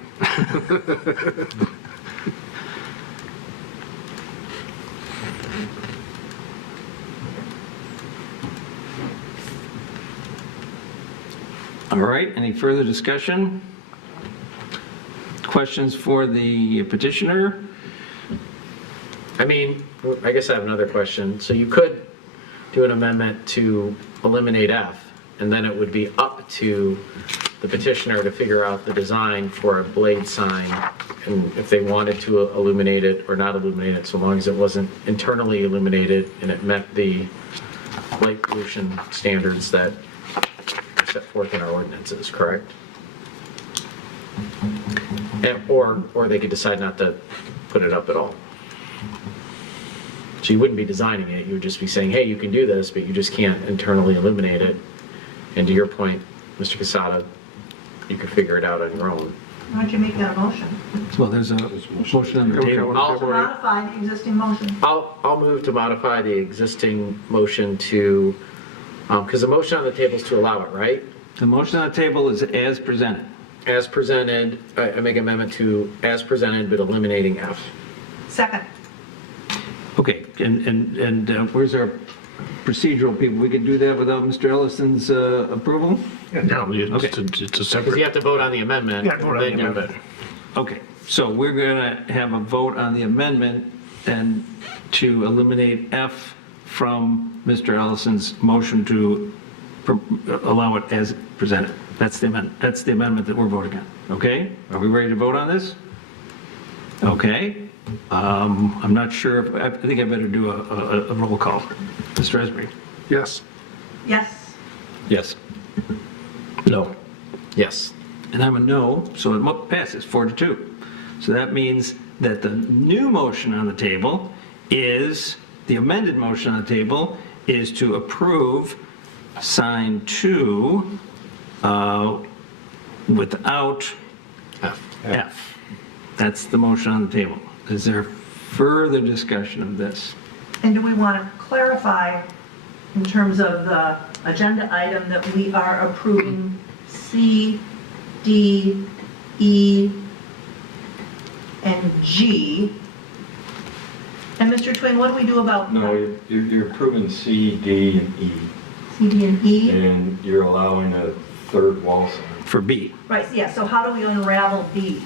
All right, any further discussion? Questions for the petitioner? I mean, I guess I have another question. So you could do an amendment to eliminate F, and then it would be up to the petitioner to figure out the design for a blade sign, and if they wanted to illuminate it or not illuminate it, so long as it wasn't internally illuminated and it met the light pollution standards that are set forth in our ordinances, correct? Or they could decide not to put it up at all. So you wouldn't be designing it, you would just be saying, hey, you can do this, but you just can't internally illuminate it. And to your point, Mr. Casada, you could figure it out on your own. Why don't you make that a motion? Well, there's a motion on the table. To modify the existing motion. I'll move to modify the existing motion to, because the motion on the table is to allow it, right? The motion on the table is as presented. As presented, I make amendment to as presented, but eliminating F. Second. Okay, and where's our procedural people? We can do that without Mr. Ellison's approval? No, it's Okay. it's a Because you separate. have to vote on the amendment. Yeah, vote on the then you- amendment. Okay, so we're going to have a vote on the amendment and to eliminate F from Mr. Ellison's motion to allow it as presented. That's the amendment that we're voting on, okay? Are we ready to vote on this? Okay. I'm not sure, I think I better do a roll call. Mr. Esby? Yes. Yes. Yes. No. Yes. And I'm a no, so it passes 4-2. So that means that the new motion on the table is, the amended motion on the table is to approve sign 2 without F. That's the motion on the table. Is there further discussion of this? And do we want to clarify in terms of the agenda item that we are approving C, D, E, and G? And Mr. Twing, what do we do about No, you're approving C, D, and E, C, D, and E? and you're allowing a third wall sign. For B. Right, yeah, so how do we unravel B?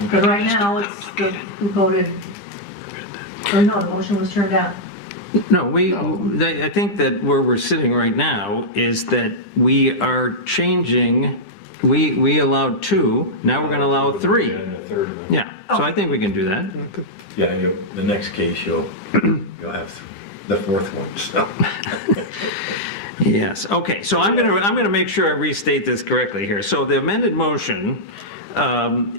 Because right now, it's the, who voted, or no, the motion was turned down. No, I think that where we're sitting right now is that we are changing, we allowed 2, now we're going to allow 3. And a third one. Yeah, so I think we can do that. Yeah, the next case you'll have the fourth one, so. Yes, okay, so I'm going to make sure I restate this correctly here. So the amended motion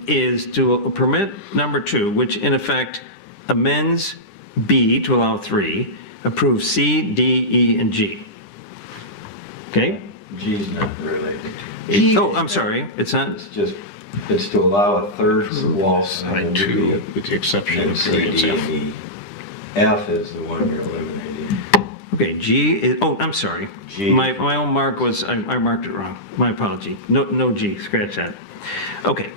is to permit number 2, which in effect amends B to allow 3, approve C, D, E, and G. Okay? G's not related. Oh, I'm sorry, it's not, It's to allow a third wall sign Side to be 2, with the exception and of C, variance D, F. and E. F is the one you're eliminating. okay, G is, oh, I'm sorry. G. My own mark was, I marked it wrong, my apology. No G, scratch that. Okay,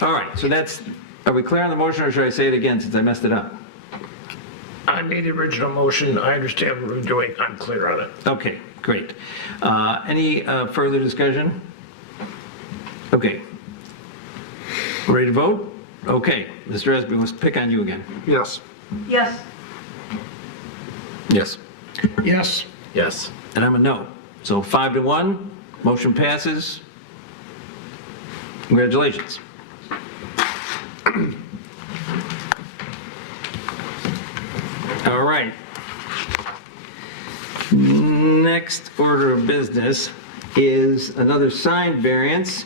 all right, so that's, are we clear on the motion, or should I say it again since I messed it up? I made the original motion, I understand what we're doing, I'm clear on it. Okay, great. Any further discussion? Okay. Ready to vote? Okay, Mr. Esby, let's pick on you again. Yes. Yes. Yes. Yes. Yes. And I'm a no. So 5-1, motion passes. Congratulations. All right. Next order of business is another sign variance,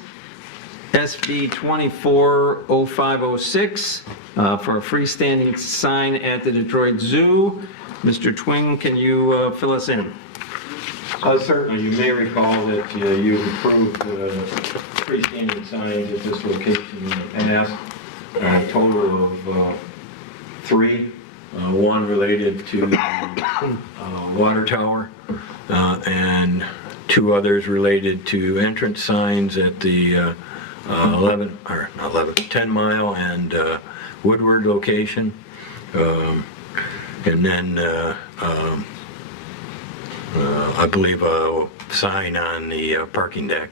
SB 240506, for a freestanding sign at the Detroit Zoo. Mr. Twing, can you fill us in? Certainly, you may recall that you approved freestanding signs at this location in the past, a total of 3. One related to the water tower, and 2 others related to entrance signs at the 10 Mile and Woodward location. And then I believe a sign on the parking deck.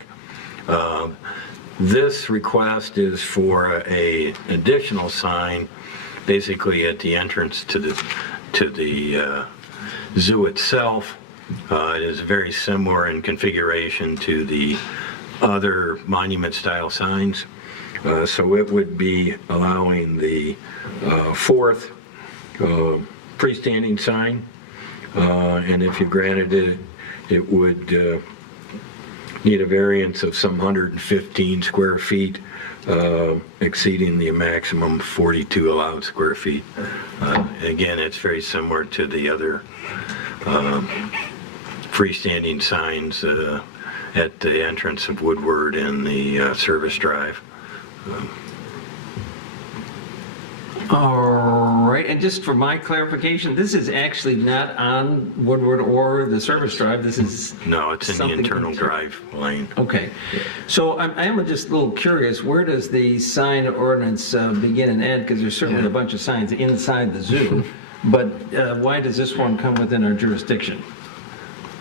This request is for an additional sign basically at the entrance to the zoo itself. It is very similar in configuration to the other monument-style signs. So it would be allowing the 4th freestanding sign, and if you granted it, it would need a variance of some 115 square feet, exceeding the maximum 42 allowed square feet. Again, it's very similar to the other freestanding signs at the entrance of Woodward and the service drive. All right, and just for my clarification, this is actually not on Woodward or the service drive. This is No, it's in the something internal drive lane. Okay, so I am just a little curious, where does the sign ordinance begin and end? Because there's certainly a bunch of signs inside the zoo, but why does this one come within our jurisdiction?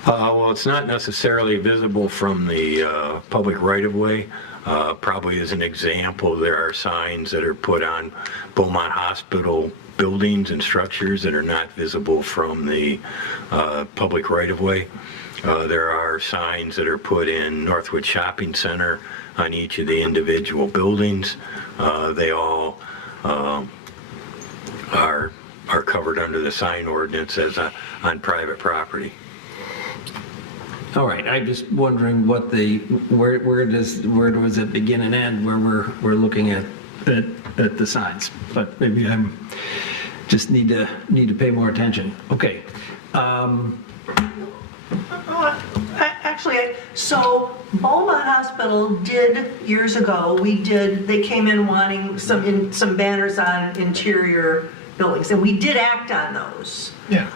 Well, it's not necessarily visible from the public right-of-way. Probably as an example, there are signs that are put on Beaumont Hospital buildings and structures that are not visible from the public right-of-way. There are signs that are put in Northwood Shopping Center on each of the individual buildings. They all are covered under the sign ordinance as on private property. All right, I'm just wondering what where does it begin and end, where we're looking at the signs, but maybe I'm just need to pay more attention. Okay. Actually, so Beaumont Hospital did, years ago, they came in wanting some banners on interior buildings, and we did act on those. Yeah.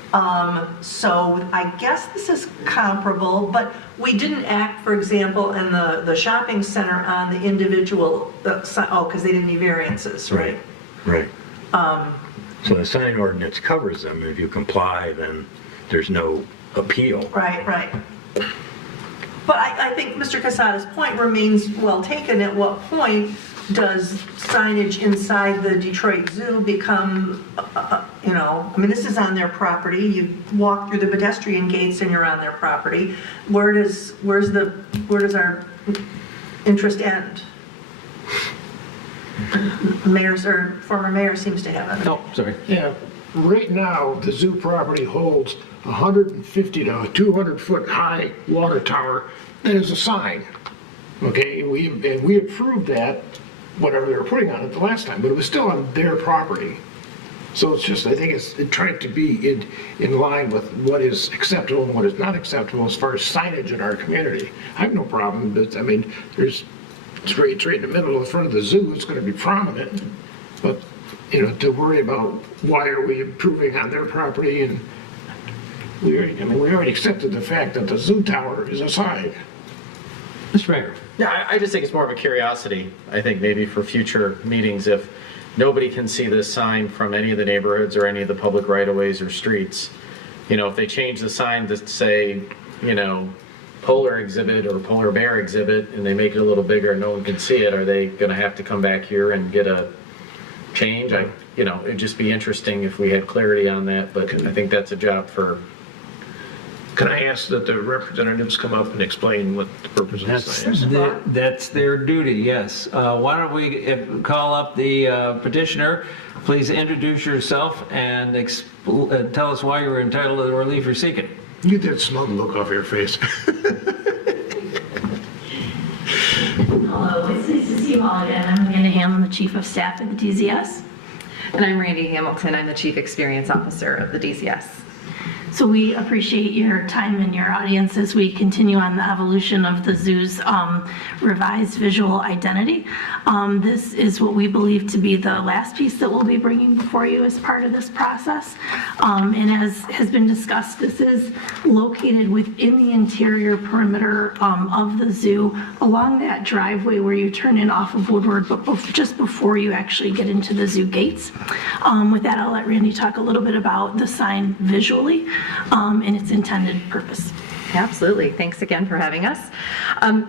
So I guess this is comparable, but we didn't act, for example, in the shopping center on the individual, because they didn't need variances, right? Right. So the sign ordinance covers them. If you comply, then there's no appeal. Right. But I think Mr. Casada's point remains well taken. At what point does signage inside the Detroit Zoo become, this is on their property. You walk through the pedestrian gates and you're on their property. Where does our interest end? Former mayor seems to have it. Oh, sorry. Yeah, right now, the zoo property holds 150 to 200 foot high water tower that is a sign. Okay, and we approved that, whatever they were putting on it the last time, but it was still on their property. So it's just, I think it's trying to be in line with what is acceptable and what is not acceptable as far as signage in our community. I have no problem, but I mean, it's right in the middle of the front of the zoo, it's going to be prominent. But, you know, to worry about why are we improving on their property, and we already accepted the fact that the zoo tower is a sign. Mr. Mayor. Yeah, I just think it's more of a curiosity. I think maybe for future meetings, if nobody can see this sign from any of the neighborhoods or any of the public right-of-ways or streets, you know, if they change the sign to say, you know, polar exhibit or polar bear exhibit, and they make it a little bigger and no one can see it, are they going to have to come back here and get a change? You know, it'd just be interesting if we had clarity on that, but I think that's a job for... Can I ask that the representatives come up and explain what the purpose of the sign is? That's their duty, yes. Why don't we call up the petitioner? Please introduce yourself and tell us why you're entitled to the relief you're seeking. Get that smug look off your face. Hello, it's nice to see you all again. I'm Amanda Ham, I'm the Chief of Staff at the DZS. And I'm Randy Hamilton, I'm the Chief Experience Officer of the DZS. So we appreciate your time and your audience as we continue on the evolution of the zoo's revised visual identity. This is what we believe to be the last piece that we'll be bringing before you as part of this process. And as has been discussed, this is located within the interior perimeter of the zoo along that driveway where you turn in off of Woodward, but just before you actually get into the zoo gates. With that, I'll let Randy talk a little bit about the sign visually and its intended purpose. Absolutely. Thanks again for having us.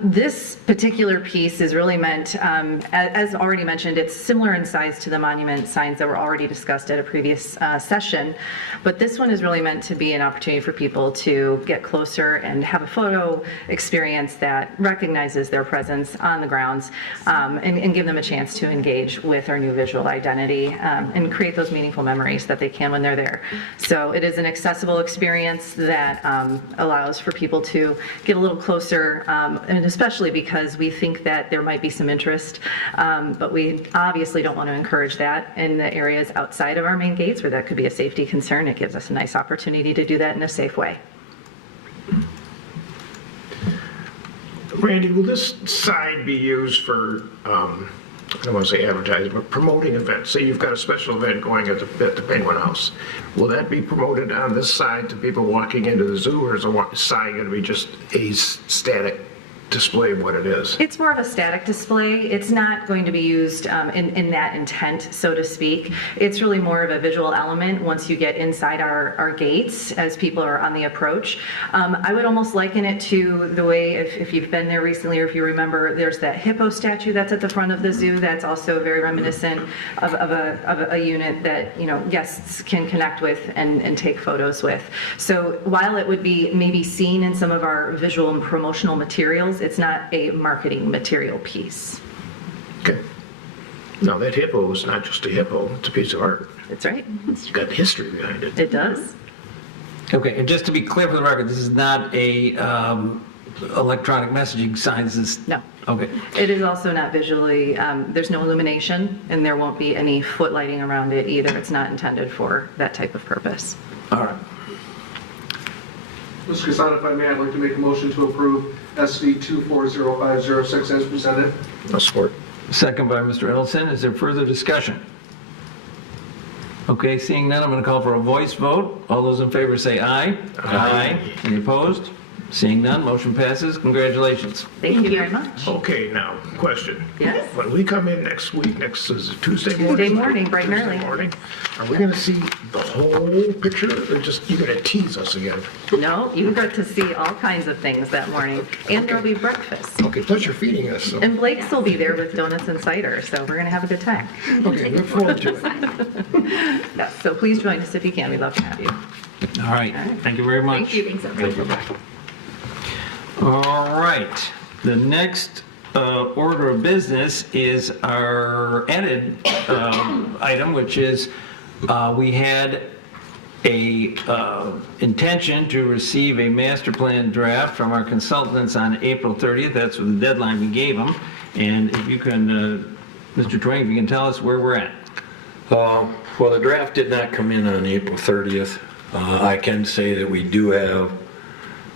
This particular piece is really meant, as already mentioned, it's similar in size to the monument signs that were already discussed at a previous session, but this one is really meant to be an opportunity for people to get closer and have a photo experience that recognizes their presence on the grounds and give them a chance to engage with our new visual identity and create those meaningful memories that they can when they're there. So it is an accessible experience that allows for people to get a little closer, and especially because we think that there might be some interest, but we obviously don't want to encourage that in the areas outside of our main gates where that could be a safety concern. It gives us a nice opportunity to do that in a safe way. Randy, will this sign be used for, I don't want to say advertising, but promoting events? Say you've got a special event going at the Penguin House. Will that be promoted on this side to people walking into the zoo, or is the sign going to be just a static display of what it is? It's more of a static display. It's not going to be used in that intent, so to speak. It's really more of a visual element once you get inside our gates as people are on the approach. I would almost liken it to the way, if you've been there recently or if you remember, there's that hippo statue that's at the front of the zoo that's also very reminiscent of a unit that, you know, guests can connect with and take photos with. So while it would be maybe seen in some of our visual and promotional materials, it's not a marketing material piece. Okay. Now that hippo is not just a hippo, it's a piece of art. That's right. It's got history behind it. It does. Okay, and just to be clear for the record, this is not a electronic messaging sign. This is... No. Okay. It is also not visually, there's no illumination, and there won't be any footlighting around it either. It's not intended for that type of purpose. All right. Mr. Casada, if I may, I'd like to make a motion to approve SV 240506 as presented. No support. Second by Mr. Edelson. Is there further discussion? Okay, seeing none, I'm going to call for a voice vote. All those in favor say aye. Aye. Any opposed? Seeing none, motion passes. Congratulations. Thank you very much. Okay, now, question. Yes. When we come in next week, is it Tuesday morning? Tuesday morning, bright and Tuesday early. morning, are we going to see the whole picture, or just, you're going to tease us again? No, you got to see all kinds of things that morning, and there'll be breakfast. Okay, plus you're feeding us, so. And Blake's will be there with donuts and cider, so we're going to have a good time. Okay, look forward to it. Yes, so please join us if you can. We'd love to have you. All right. Thank you very much. Thank you. Thanks, everybody. All right. The next order of business is our added item, which is we had a intention to receive a master plan draft from our consultants on April 30th. That's the deadline we gave them. And if you can, Mr. Twain, if you can tell us where we're at. Well, the draft did not come in on April 30th. I can say that we do have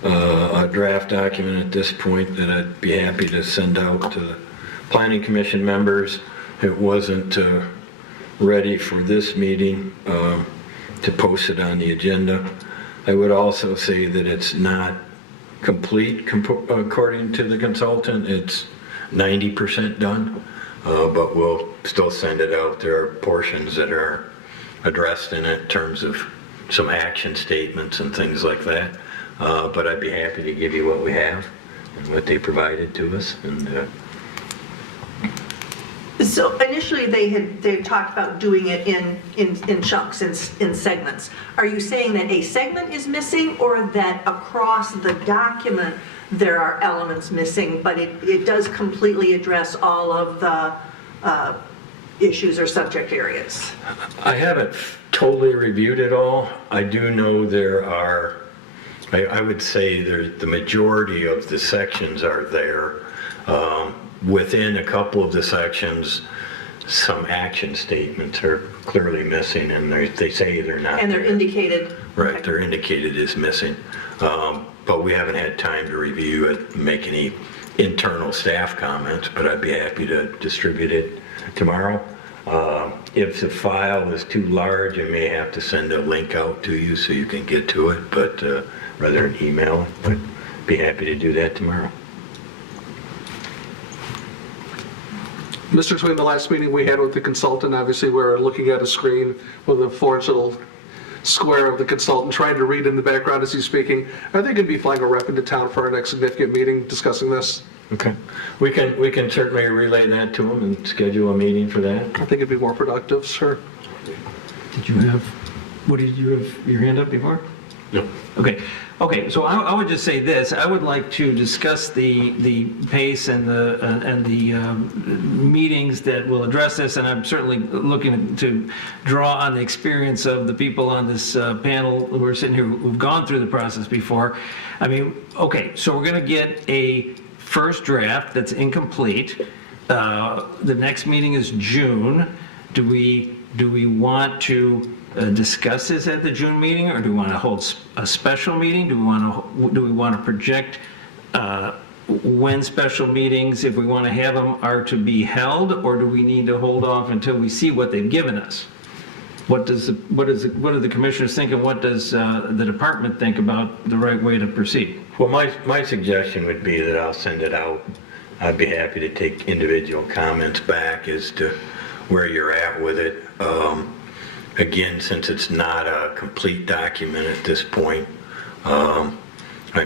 a draft document at this point that I'd be happy to send out to the Planning Commission members. It wasn't ready for this meeting to post it on the agenda. I would also say that it's not complete according to the consultant. It's 90% done, but we'll still send it out. There are portions that are addressed in it in terms of some action statements and things like that. But I'd be happy to give you what we have and what they provided to us. And So initially they talked about doing it in chunks, in segments. Are you saying that a segment is missing, or that across the document there are elements missing, but it does completely address all of the issues or subject areas? I haven't totally reviewed it all. I do know there are, I would say the majority of the sections are there. Within a couple of the sections, some action statements are clearly missing, and they say they're not. And they're indicated. Right, they're indicated as missing. But we haven't had time to review it, make any internal staff comments, but I'd be happy to distribute it tomorrow. If the file is too large, I may have to send a link out to you so you can get to it, but rather than email it, but be happy to do that tomorrow. Mr. Twing, the last meeting we had with the consultant, obviously we were looking at a screen with a 4-inch little square of the consultant trying to read in the background as he's speaking. I think it'd be flying a rep into town for our next significant meeting discussing this. Okay. We can certainly relay that to them and schedule a meeting for that. I think it'd be more productive, sure. Did you have your hand up before? No. Okay, so I would just say this. I would like to discuss the pace and the meetings that will address this, and I'm certainly looking to draw on the experience of the people on this panel who are sitting here who've gone through the process before. I mean, okay, so we're going to get a first draft that's incomplete. The next meeting is June. Do we want to discuss this at the June meeting, or do we want to hold a special meeting? Do we want to project when special meetings, if we want to have them, are to be held, or do we need to hold off until we see what they've given us? What do the commissioners think, and what does the department think about the right way to proceed? Well, my suggestion would be that I'll send it out. I'd be happy to take individual comments back as to where you're at with it. Again, since it's not a complete document at this point, I'm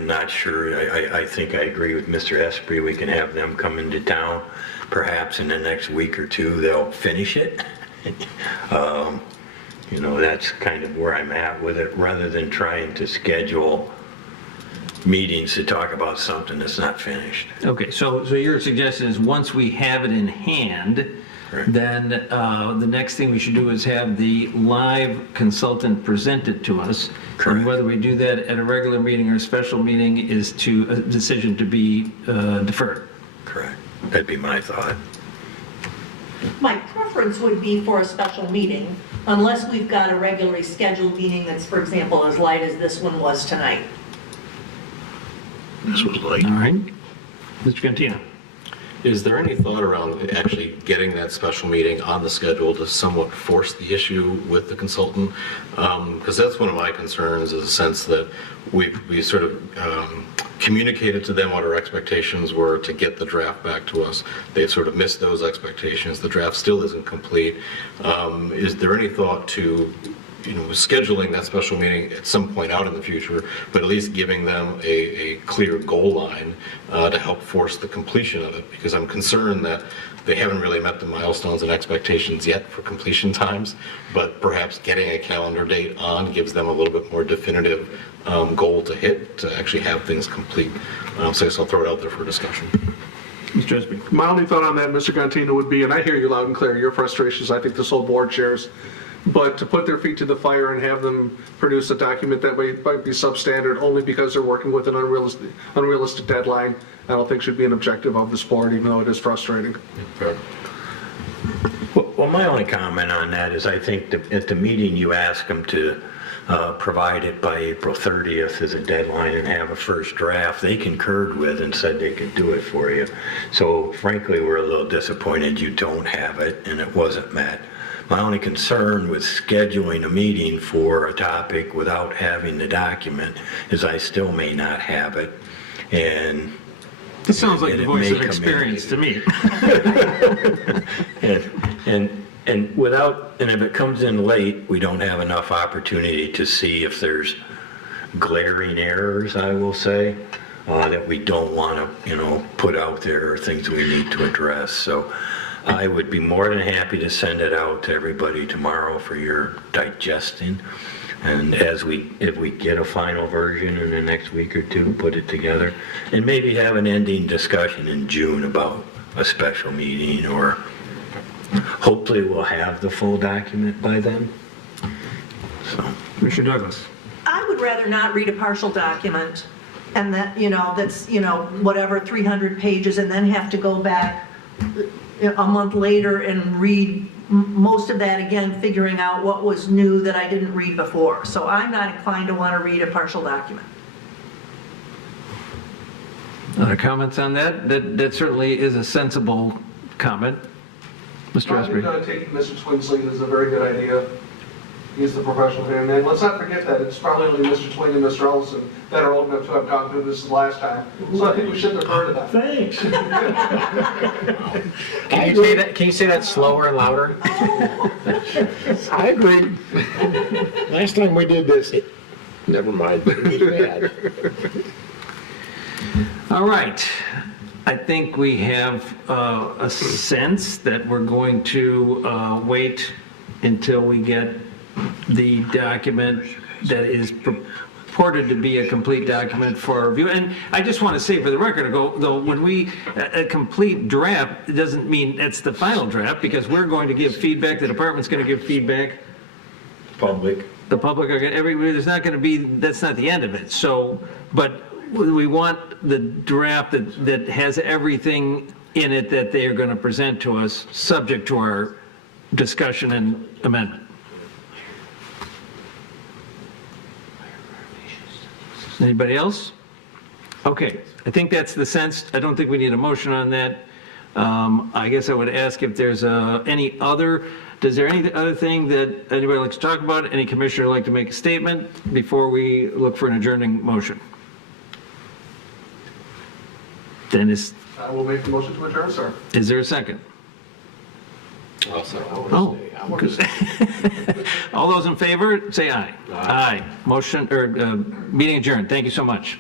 not sure. I think I agree with Mr. Esprit. We can have them come into town. Perhaps in the next week or two, they'll finish it. You know, that's kind of where I'm at with it, rather than trying to schedule meetings to talk about something that's not finished. Okay, so your suggestion is once we have it in hand, then the next thing we should do is have the live consultant present it to us. Correct. And whether we do that at a regular meeting or a special meeting is a decision to be deferred. Correct. That'd be my thought. My preference would be for a special meeting, unless we've got a regularly scheduled meeting that's, for example, as light as this one was tonight. This was late. All right. Mr. Gantino. Is there any thought around actually getting that special meeting on the schedule to somewhat force the issue with the consultant? Because that's one of my concerns, is a sense that we sort of communicated to them what our expectations were to get the draft back to us. They've sort of missed those expectations. The draft still isn't complete. Is there any thought to scheduling that special meeting at some point out in the future, but at least giving them a clear goal line to help force the completion of it? Because I'm concerned that they haven't really met the milestones and expectations yet for completion times, but perhaps getting a calendar date on gives them a little bit more definitive goal to hit to actually have things complete. So I'll throw it out there for discussion. Mr. Esprit. My only thought on that, Mr. Gantino, would be, and I hear you loud and clear, your frustrations, I think this whole board shares, but to put their feet to the fire and have them produce a document that might be substandard only because they're working with an unrealistic deadline, I don't think should be an objective of this board, even though it is frustrating. Fair. Well, my only comment on that is I think that at the meeting you asked them to provide it by April 30th as a deadline and have a first draft. They concurred with and said they could do it for you. So frankly, we're a little disappointed you don't have it and it wasn't met. My only concern with scheduling a meeting for a topic without having the document is I still may not have it. And This sounds like and the it voice may of come in. experience to me. And without, and if it comes in late, we don't have enough opportunity to see if there's glaring errors, I will say, that we don't want to, put out there or things we need to address. So I would be more than happy to send it out to everybody tomorrow for your digesting. And if we get a final version in the next week or two, put it together and maybe have an ending discussion in June about a special meeting, or hopefully we'll have the full document by then. So, Commissioner Douglas. I would rather not read a partial document and that, that's, whatever, 300 pages, and then have to go back a month later and read most of that again, figuring out what was new that I didn't read before. So I'm not inclined to want to read a partial document. Other comments on that? That certainly is a sensible comment. Mr. I think Esprey. taking Mr. Twing's lead is a very good idea. He's the professional here. And let's not forget that it's probably only Mr. Twing and Mr. Ellison that are old enough to have gone through this last time. So I think we should defer to that. Thanks. Can you say that slower and louder? I agree. Last time we did this, never mind, it was bad. All right. I think we have a sense that we're going to wait until we get the document that is purported to be a complete document for our review. And I just want to say for the record, though, when a complete draft, it doesn't mean that's the final draft, because we're going to give feedback, the department's going to give feedback. The public are going to, there's not going to be, that's not the end of it. So, but we want the draft that has everything in it that they are going to present to us, subject to our discussion and amendment. Anybody else? Okay, I think that's the sense. I don't think we need a motion on that. I guess I would ask if there's any other thing that anybody likes to talk about? Any commissioner like to make a statement before we look for an adjourning motion? Dennis, I will make the motion to adjourn, sir. is there a second? Oh, all those in favor, say aye. Aye. Motion, or meeting adjourned. Thank you so much.